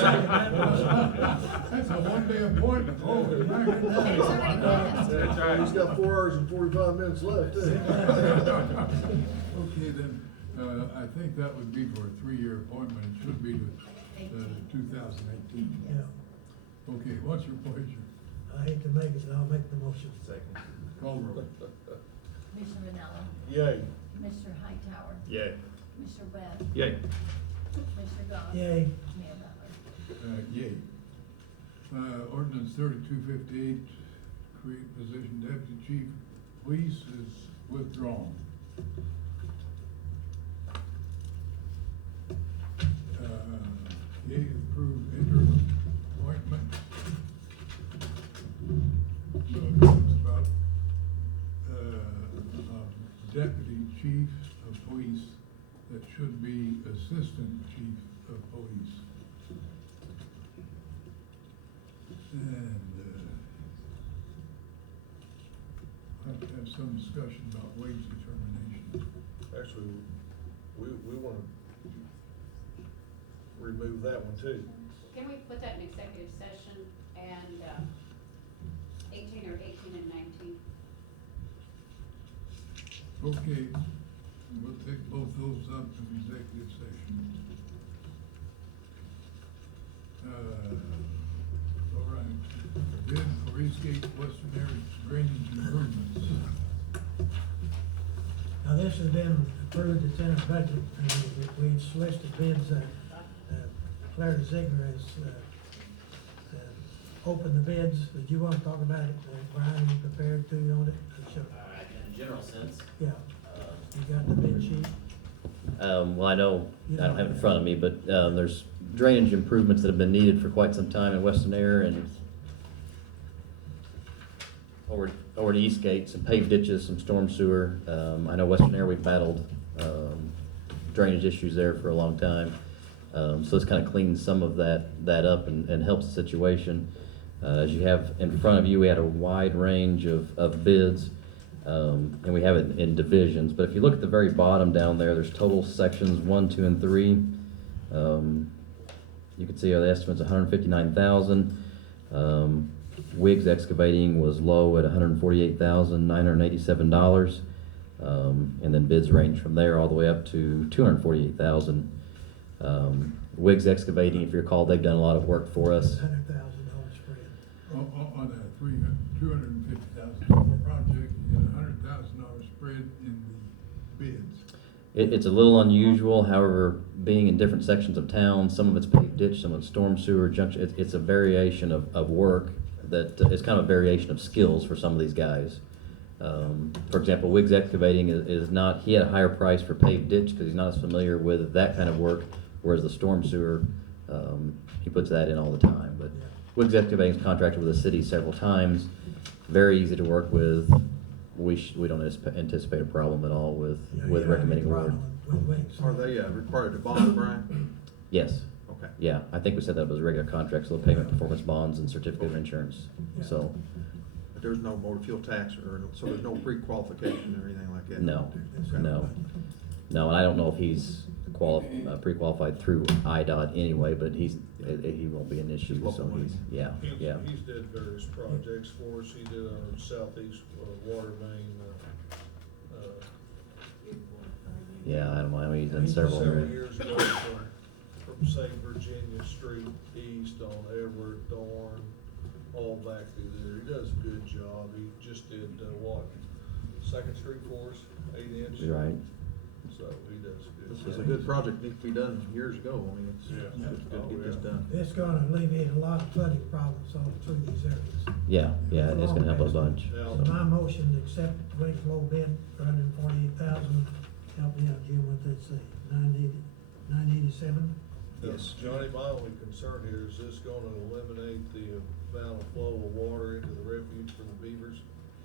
a one-day appointment. Oh, my goodness. That's right. He's got 4 hours and 45 minutes left, too. Okay, then, I think that would be for a 3-year appointment. It should be to 2018. Yeah. Okay, what's your pleasure? I hate to make it, but I'll make the motion. Second. Call the roll. Commissioner Manella? Yay. Commissioner Hightower? Yay. Commissioner Webb? Yay. Commissioner Goss? Yay. Mayor Butler? Yay. Ordinance 3258, create position deputy chief of police is withdrawn. Yay, approve interim appointment. It's about, deputy chief of police that should be assistant chief of police. And, we'll have to have some discussion about wage determination. Actually, we wanna remove that one too. Can we put that in executive session and 18 or 18 and 19? Okay, we'll take both those up in executive session. All right, bid for Eastgate Western Area drainage improvements. Now, this has been approved, it's in our budget, and we solicited bids, Claire Ziegler has, opened the bids. Did you want to talk about it? Brian, you prepared to on it? Sure. In a general sense, Yeah, you got the bid sheet? Well, I know, I don't have it in front of me, but there's drainage improvements that have been needed for quite some time in Weston Air and over to Eastgate, some paved ditches, some storm sewer. I know Western Air, we've battled drainage issues there for a long time. So this kind of cleans some of that up and helps the situation. As you have in front of you, we had a wide range of bids, and we have it in divisions. But if you look at the very bottom down there, there's total sections 1, 2, and 3. You can see the estimate's $159,000. Wiggs Excavating was low at $148,987. And then bids range from there all the way up to $248,000. Wiggs Excavating, if you recall, they've done a lot of work for us. $100,000 spread. On a $250,000 project and $100,000 spread in the bids. It's a little unusual, however, being in different sections of town, some of it's paved ditch, some of it's storm sewer, junction, it's a variation of work that it's kind of a variation of skills for some of these guys. For example, Wiggs Excavating is not, he had a higher price for paved ditch because he's not as familiar with that kind of work, whereas the storm sewer, he puts that in all the time. But Wiggs Excavating's contracted with the city several times, very easy to work with. We don't anticipate a problem at all with recommending award. Are they required to bond, Brian? Yes. Okay. Yeah, I think we set that up as a regular contract, so the payment performance bonds and certificate of insurance, so. But there's no motor fuel tax, so there's no pre-qualification or anything like that? No, no. No, and I don't know if he's pre-qualified through IDOT anyway, but he won't be an issue, so he's, yeah. He's did various projects for us. He did our southeast water main, Yeah, I don't know, I mean, he's done several. years ago from St. Virginia Street east on Everett, Dorn, all back through there. He does a good job. He just did, Second Street for us, 8-inch. Right. So he does good. This is a good project, needs to be done years ago. I mean, it's good to get this done. It's gonna alleviate a lot of flooding problems all through these areas. Yeah, it's gonna help a bunch. Yeah. So my motion to accept Wake's low bid for $148,000. Help me out, Jim, with this, $987. Yes. Johnny, my only concern here, is this gonna eliminate the amount of flow of water into the refuge for the beavers?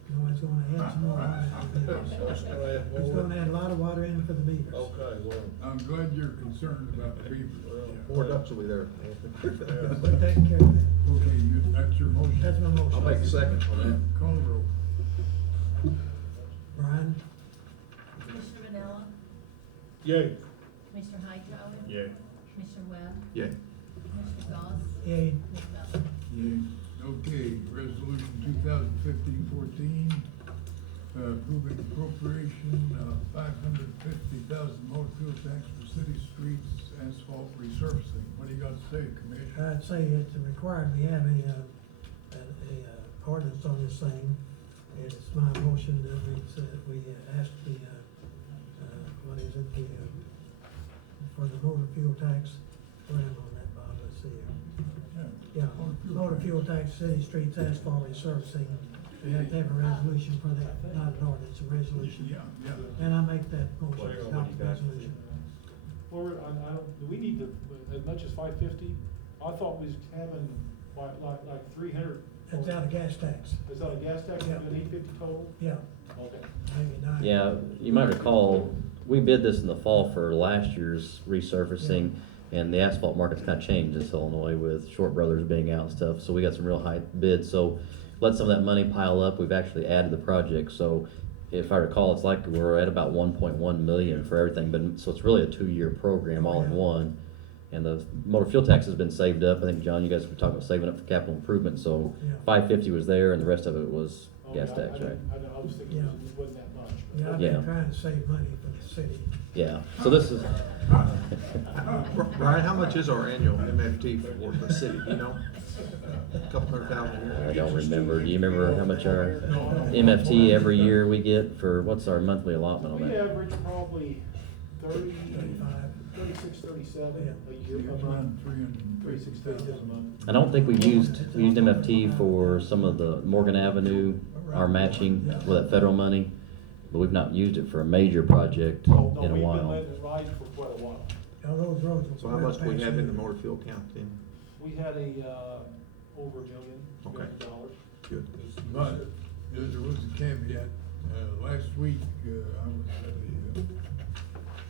No, it's gonna add some more water to the beavers. So it's gonna add It's more? gonna add a lot of water in for the beavers. Okay, well, I'm glad you're concerned about the beavers. More ducks will be there. We're taking care of that. Okay, that's your motion. That's my motion. I'll make a second on that. Call the roll. Brian? Commissioner Vanilla, yay. Commissioner Hightower, Yeah. Commissioner Webb, Yeah. Commissioner Goss, Yay. Ms. Bell. Yay. Okay, resolution 2015-14, approving appropriation of $550,000 motor fuel tax for city streets asphalt resurfacing. What do you got to say, Commissioner? I'd say it's required we have a ordinance on this thing. It's my motion that we ask the, for the motor fuel tax, where am I on that, Bob, let's see here. Yeah, motor fuel tax, city streets, asphalt resurfacing, we have to have a resolution for that, not an ordinance, a resolution. Yeah. And I make that motion, adopt the resolution. Well, do we need as much as 550? I thought we was having like 300. That's out of gas tax, Is that a gas tax, Yeah. 850 total? yeah, Okay. maybe 9. Yeah, you might recall, we bid this in the fall for last year's resurfacing, and the asphalt market's kind of changed in Illinois with Short Brothers being out and stuff, so we got some real high bids, so let some of that money pile up, we've actually added the project, so if I recall, it's like we're at about 1.1 million for everything, but, so it's really a 2-year program all in one. And the motor fuel tax has been saved up. I think, John, you guys were talking about saving up for capital improvement, so Yeah. 550 was there, and the rest of it was gas Okay, tax, right? I was thinking Yeah. it wasn't that much. but- Yeah, I've Yeah. been trying to save money for the city. Yeah, so this is, Brian, how much is our annual MFT for the city, you know? A couple $100,000 a year? I don't remember. Do you remember how much our MFT every year we get for, what's our monthly allotment on We that? average probably 35. 36, 37 Yeah. a year, It's a month. around 36, 37 a month. I don't think we used MFT for some of the Morgan Avenue, our matching with that federal money, but we've not used it for a major project No, in a we've been while. letting it ride for quite a while. Now, those roads. will So how much do we have in the motor fuel count then? We had over $1 million, Okay. $2 Good. But there was a caveat. Last week, I was at a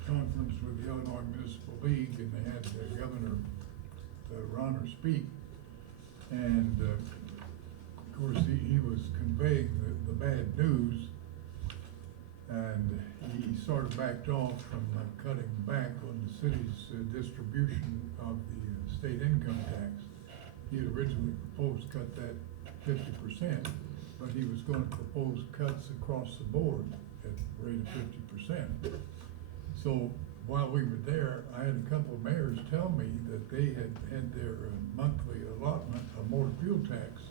conference with the Illinois Municipal League, and they had Governor Ronner speak. And, of course, he was conveying the bad news, and he sort of backed off from cutting back on the city's distribution of the state income tax. He had originally proposed to cut that 50%, but he was going to propose cuts across the board at the rate of 50%. So while we were there, I had a couple of mayors tell me that they had their monthly allotment of motor fuel tax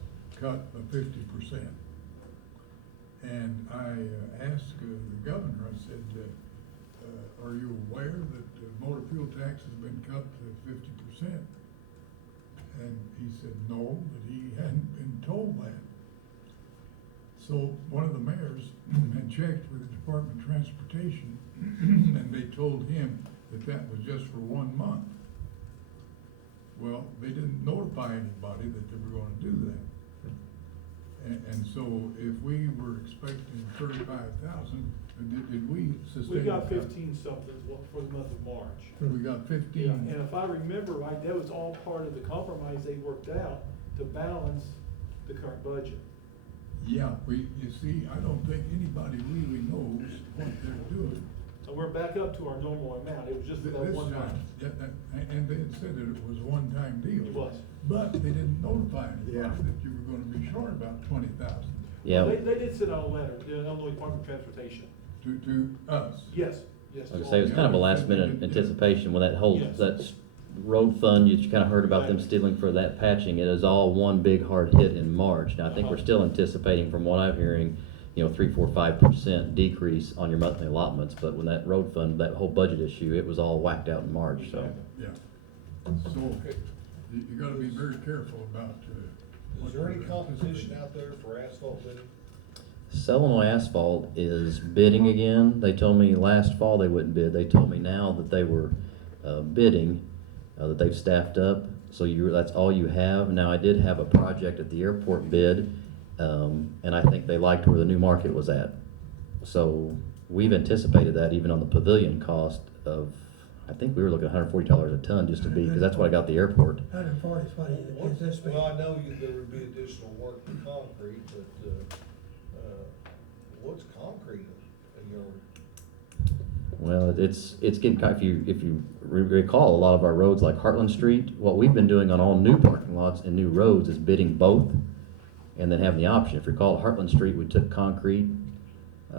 cut by 50%. And I asked the governor, I said, are you aware that the motor fuel tax has been cut to 50%? And he said no, that he hadn't been told that. So one of the mayors had checked with the Department of Transportation, and they told him that that was just for 1 month. Well, they didn't notify anybody that they were going to do that. And so if we were expecting 35,000, did we sustain? We got the cut? 15 something for the month of March. We got 15. And if I remember right, that was all part of the compromise they worked out to balance the current budget. Yeah, you see, I don't think anybody really knows what they're doing. So we're back up to our normal amount. It was just for that This 1 month. time, and they had said that it was a one-time deal. It was. But they didn't notify anybody Yeah. that you were gonna be short about 20,000 Yeah. They did send out a letter, the Illinois Department of Transportation. to us. Yes, yes. Like I say, it was kind of a last minute anticipation when that whole, Yes. that road fund, you kind of heard about them Right. stealing for that patching. It is all one big hard hit in March. Now, I think we're Uh-huh. still anticipating, from what I'm hearing, 3, 4, 5% decrease on your monthly allotments. But when that road fund, that whole budget issue, it was all whacked out in March, so. Yeah. So, you gotta be very careful about, Is there any competition out there for asphalt bidding? Illinois Asphalt is bidding again. They told me last fall they wouldn't bid. They told me now that they were bidding, that they've staffed up. So that's all you have. Now, I did have a project at the airport bid, and I think they liked where the new market was at. So we've anticipated that even on the pavilion cost of, I think we were looking at $140 a ton just to be, because that's what I got at the airport. 140 is what he anticipated. Well, I know there would be additional work for concrete, but, what's concrete a yard? Well, it's getting, if you recall, a lot of our roads like Heartland Street, what we've been doing on all new parking lots and new roads is bidding both and then having the option. If you recall, Heartland Street, we took concrete. I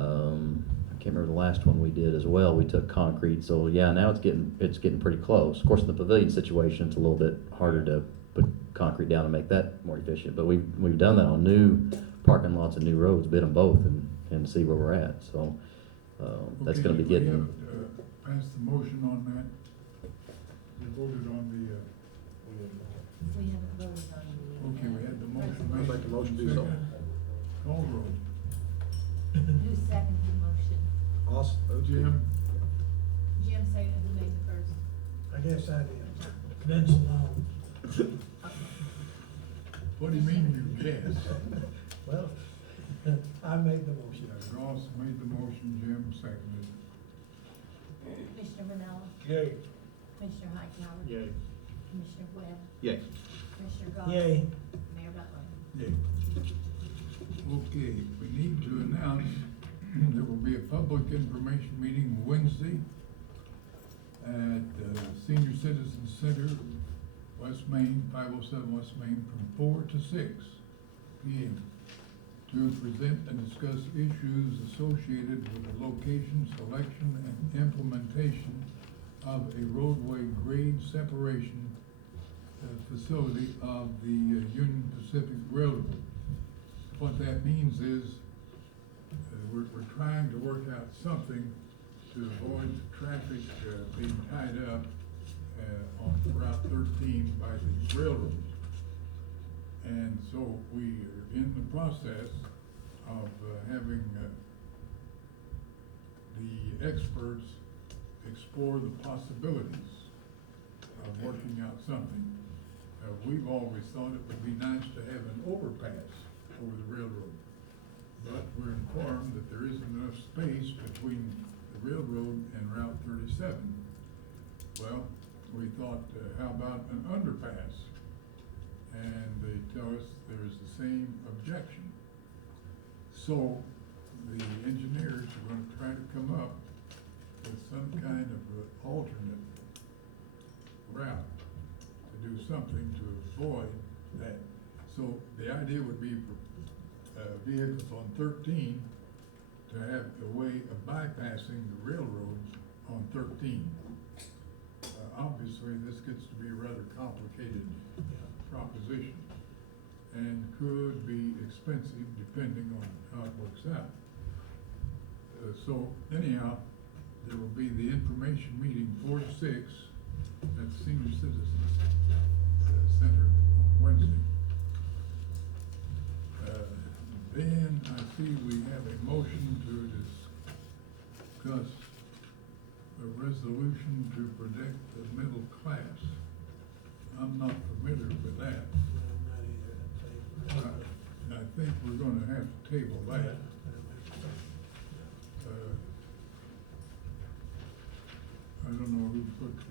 can't remember the last one we did as well. We took concrete. So yeah, now it's getting pretty close. Of course, in the pavilion situation, it's a little bit harder to put concrete down and make that more efficient. But we've done that on new parking lots and new roads, bid them both and see where we're at. So that's going to be getting. We haven't passed the motion on that. We voted on the, We haven't voted on the. okay, we had the motion. I'll make the motion, do so. Second. Call roll. Who seconded the motion? Jim? Jim seconded, who made the first? I guess I did. Vince alone. What do you mean you guess? Well, I made the motion. Ross made the motion, Jim seconded. Commissioner Manella, Yay. Commissioner Hightower. Yay. Commissioner Webb, Yay. Commissioner Goss. Yay. Mayor Butler. Yeah. Okay, we need to announce there will be a public information meeting Wednesday at Senior Citizen Center, West Main, 507 West Main, from 4 to 6 p.m. to present and discuss issues associated with the location, selection, and implementation of a roadway grade separation facility of the Union Pacific Railroad. What that means is we're trying to work out something to avoid traffic being tied up on Route 13 by the railroads. And so we are in the process of having the experts explore the possibilities of working out something. We've always thought it would be nice to have an overpass over the railroad, but we're informed that there isn't enough space between the railroad and Route 37. Well, we thought, how about an underpass? And they tell us there's the same objection. So the engineers are gonna try to come up with some kind of alternate route to do something to avoid that. So the idea would be for vehicles on 13 to have a way of bypassing the railroads on 13. Obviously, this gets to be a rather complicated proposition and could be expensive depending on how it works out. So anyhow, there will be the information meeting 4 to 6 at the Senior Citizens Center on Wednesday. Then I see we have a motion to discuss a resolution to protect the middle class. I'm not familiar with that. I think we're gonna have to table that. I don't know who put the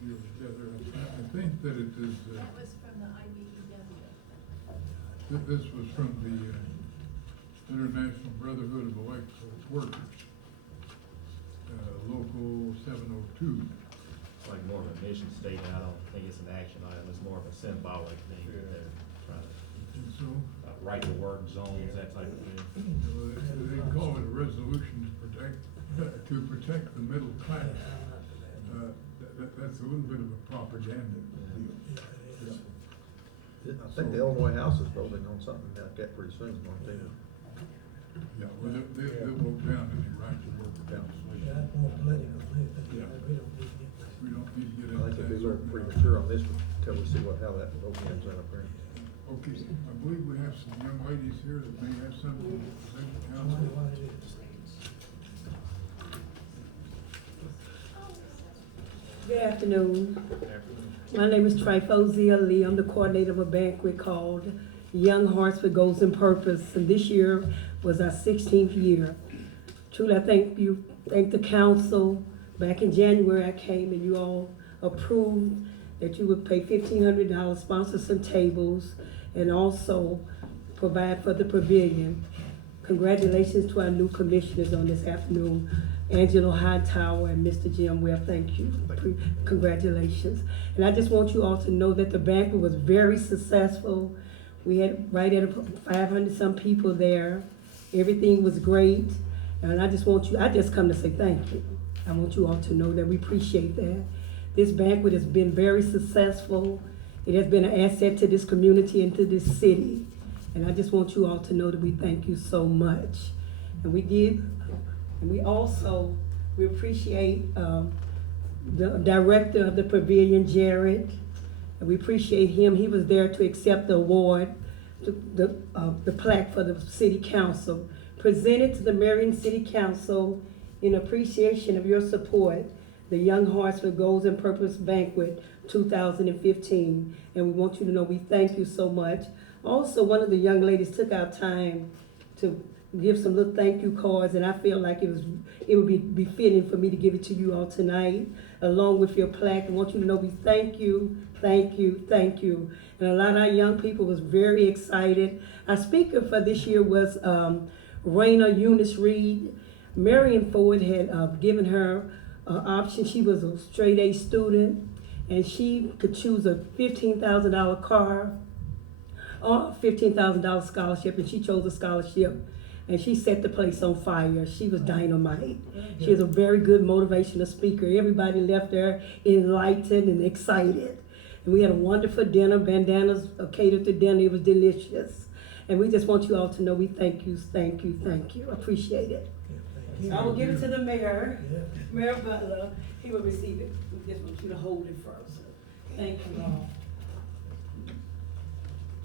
deal together. I think that it is. That was from the IBEW. This was from the International Brotherhood of Electrical Workers, Local 702. It's like more of a mission statement. I don't think it's an action item. It's more of a symbolic thing that they're trying to, And so, right to work zones, that type of thing. they call it a resolution to protect the middle class. That's a little bit of a propaganda deal. I think the Illinois House is voting on something like that pretty soon, aren't they? Yeah, well, they'll vote down any right to work legislation. Yeah, that's more political, than anything. Yeah. We don't need to get We don't need to get I into think it'd be a little that. premature on this until we see how that vote comes out apparently. Okay, I believe we have some young ladies here that may have something to present to I wonder council. what it is. Good afternoon. My name is Trifozia Lee. I'm the coordinator of a banquet called Young Hearts with Goals and Purpose, and this year was our 16th year. Truly, I thank the council. Back in January, I came and you all approved that you would pay $1,500, sponsor some tables, and also provide for the pavilion. Congratulations to our new commissioners on this afternoon, Angelo Hightower and Mr. Jim Webb. Thank you. Congratulations. And I just want you all to know that the banquet was very successful. We had right at 500 some people there. Everything was great. And I just come to say thank you. I want you all to know that we appreciate that. This banquet has been very successful. It has been an asset to this community and to this city. And I just want you all to know that we thank you so much. And we appreciate the director of the pavilion, Jared. And we appreciate him. He was there to accept the award, the plaque for the city council, presented to the Marion City Council in appreciation of your support, the Young Hearts with Goals and Purpose Banquet 2015. And we want you to know we thank you so much. Also, one of the young ladies took our time to give some little thank you cards, and I feel like it would be befitting for me to give it to you all tonight, along with your plaque. I want you to know we thank you, thank you, thank you. And a lot of our young people was very excited. Our speaker for this year was Raina Eunice Reed. Marion Ford had given her an option. She was a straight A student, and she could choose a $15,000 car or $15,000 scholarship, and she chose a scholarship. And she set the place on fire. She was dynamite. She was a very good motivational speaker. Everybody left there enlightened and excited. And we had a wonderful dinner. Bandanas catered to dinner. It was delicious. And we just want you all to know we thank you, thank you, thank you. Appreciate it. I will give it to the mayor, Mayor Butler. He will receive it. We just want you to hold it first. Thank you all.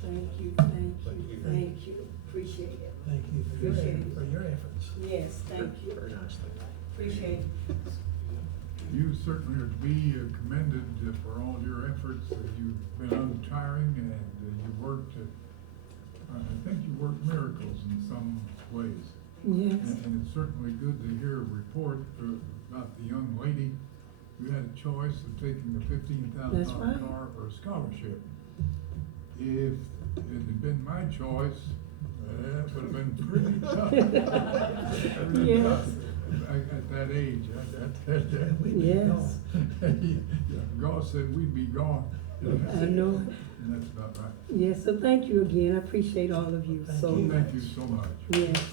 Thank you, thank you, thank you. Appreciate it. Thank you for your efforts. Yes, thank you. Very nice thing. Appreciate it. You certainly are to be commended for all your efforts. You've been untiring and you worked, I think you worked miracles in some ways. Yes. And it's certainly good to hear a report about the young lady who had a choice of taking a That's $15,000 right. car or a scholarship. If it had been my choice, it would have been pretty tough. Pretty Yes. tough at that age. Yes. God said we'd be gone. I know. And that's about right. Yes, so thank you again. I appreciate all of you so much. Thank you so much. Yes.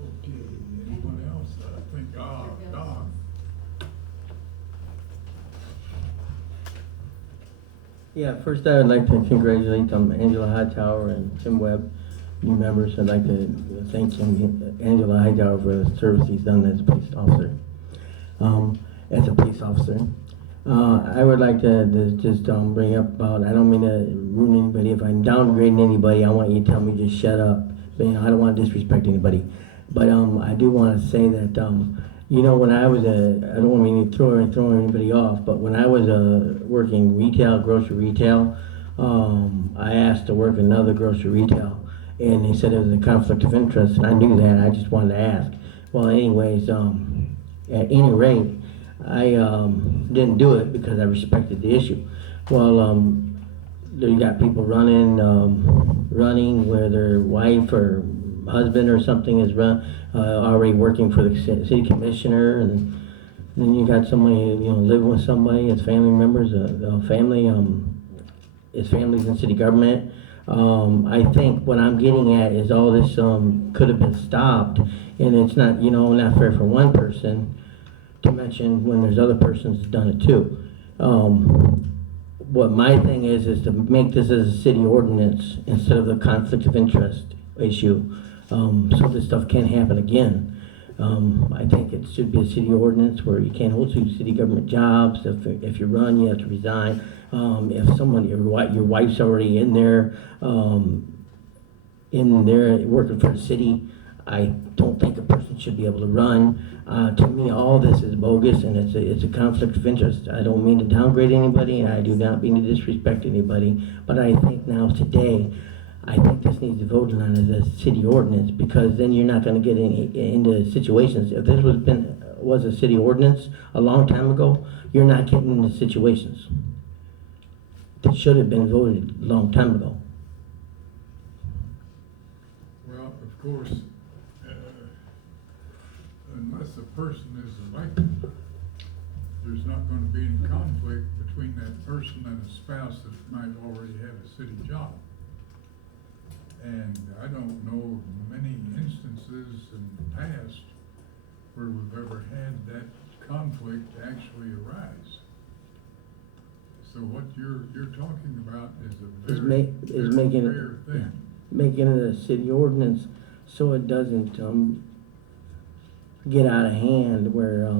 Okay, anyone else? I think, Don. Yeah, first I would like to congratulate Angela Hightower and Tim Webb, new members. I'd like to thank Angela Hightower for the service he's done as a police officer. I would like to just bring up about, I don't mean to ruin anybody. If I'm downgrading anybody, I want you to tell me just shut up. But, I don't want to disrespect anybody. But I do want to say that, when I was I don't want to throw anybody off, but when I was working retail, grocery retail, I asked to work another grocery retail, and they said it was a conflict of interest, and I knew that. I just wanted to ask. Well, anyways, at any rate, I didn't do it because I respected the issue. Well, you got people running where their wife or husband or something is already working for the city commissioner, and then you got somebody living with somebody, his family members, his family's in city government. I think what I'm getting at is all this could have been stopped, and it's not not fair for one person to mention when there's other persons that's done it too. What my thing is to make this as a city ordinance instead of the conflict of interest issue, so this stuff can't happen again. I think it should be a city ordinance where you can't hold two city government jobs. If you run, you have to resign. If someone, your wife's already in there working for the city, I don't think a person should be able to run. To me, all this is bogus, and it's a conflict of interest. I don't mean to downgrade anybody, and I do not mean to disrespect anybody, but I think now today, I think this needs to be voted on as a city ordinance, because then you're not going to get into situations. If this was a city ordinance a long time ago, you're not getting into situations that should have been voted a long time ago. Well, of course, unless a person is elected, there's not going to be any conflict between that person and a spouse that might already have a city job. And I don't know of many instances in the past where we've ever had that conflict actually arise. So what you're talking about is a very making rare thing. Making it a city ordinance so it doesn't get out of hand where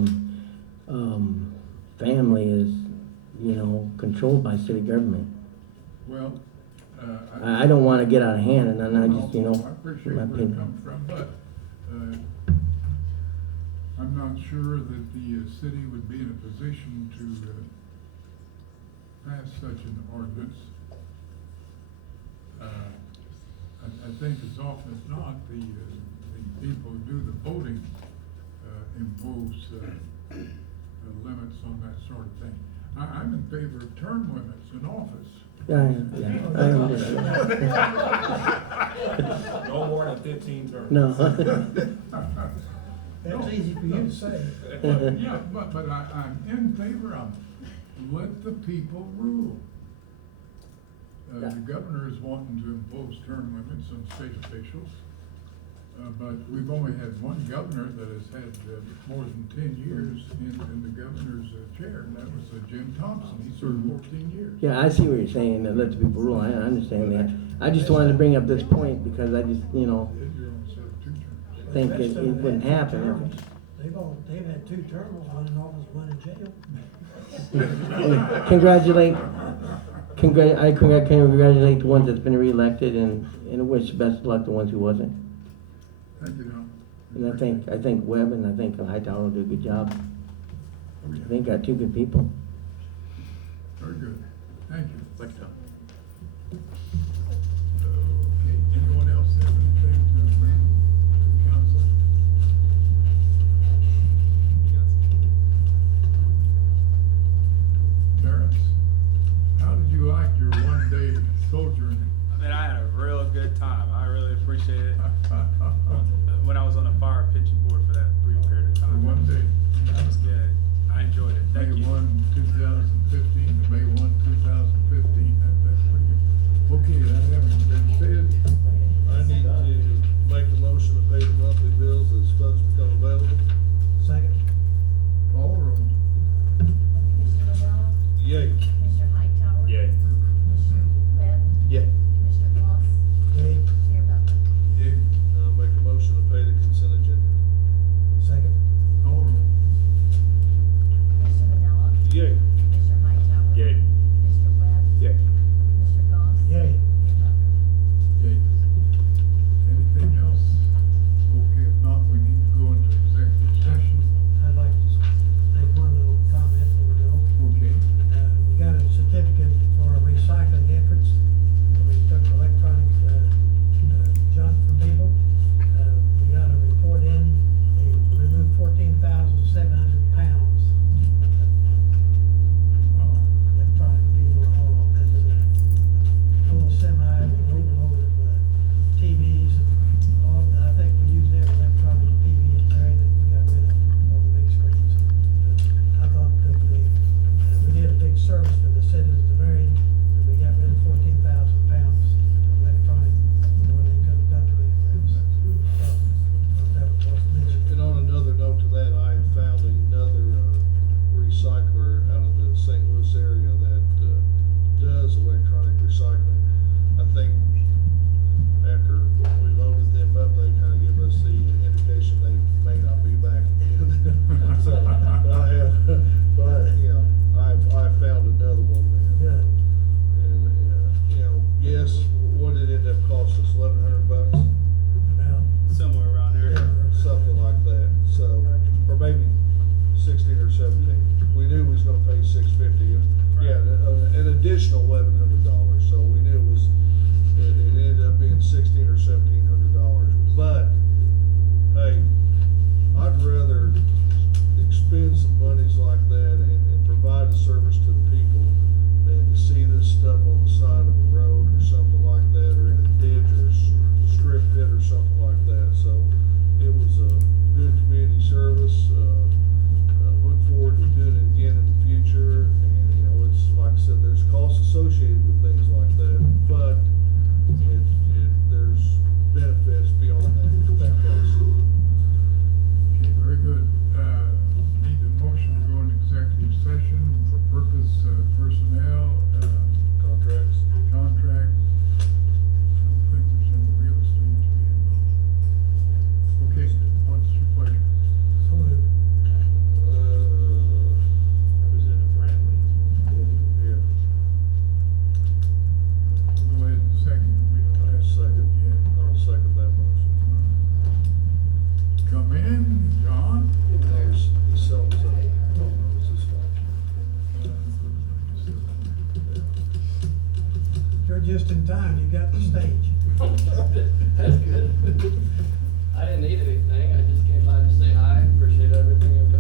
family is controlled by city government. Well, I don't want to get out of hand, and then I just I appreciate my where it opinion. comes from, but I'm not sure that the city would be in a position to pass such an ordinance. I think as often as not, the people who do the voting impose limits on that sort of thing. I'm in favor of term limits in office. I understand. No more than 15 terms. No. That's easy for you to say. Yeah, but I'm in favor of let the people rule. The governor is wanting to impose term limits on state officials, but we've only had one governor that has had more than 10 years in the governor's chair, and that was Jim Thompson. He served 14 years. Yeah, I see what you're saying, that let the people rule. I understand that. I just wanted to bring up this point because I just, You're on set of 2 terms. think it wouldn't happen. They've had 2 terms, one in office, one in jail. I congratulate the ones that's been reelected and wish the best of luck to the ones who wasn't. Thank you, Don. And I think Webb and I think Hightower will do a good job. I think got 2 good people. Very good. Thank you. Thank you, Tom. Yay. Mr. Hightower? Yay. Mr. Webb? Yay. Mr. Goss? Yay. Mayor Tucker? Yay. Anything else? Okay, if not, we need to go into executive session. I'd like to make one little comment before we go. Okay. We got a certificate for our recycling efforts. We took electronic, junk from people. We got a report in, they removed 14,700 pounds. Wow. Electronic people haul, that's a full semi, overload of, TVs and all, I think we used every electronic TV in there that we got rid of, all the big screens. I thought that we did a big service for the citizens of Marion, that we got rid of 14,000 pounds of electronic, more than they could have done to anywhere else. So, that was worth mentioning. And on another note to that, I have found another recycler out of the St. Louis area that does electronic recycling. I think after we loaded them up, they kind of give us the indication they may not be back again. So, I found another one there. Good. And, yes, what did it end up costing us, $1,100? Well, Somewhere around there. Yeah, something like that, so, or maybe 16 or 17. We knew we was gonna pay $650. Yeah, an additional $1,100, so we knew it ended up being $1,600 or $1,700. But, hey, I'd rather expend some monies like that and provide a service to the people than to see this stuff on the side of a road or something like that, or in a ditch or strip pit or something like that. So it was a good community service. Look forward to doing it again in the future. And, it's like I said, there's costs associated with things like that, but there's benefits beyond that cost. Okay, very good. Need a motion to go into executive session for purpose of personnel, Contracts. contract. I don't think there's any real estate to be involved. Okay, what's your pleasure? so moved. Representative Bradley. Yeah. We'll go ahead and second. We don't have to Second. vote yet. I'll second that motion. Come in, John. He's selling something. Oh, no, it's his fault. You're just in time, you got the stage. That's good. I didn't need anything, I just came by to say hi, appreciate everything you've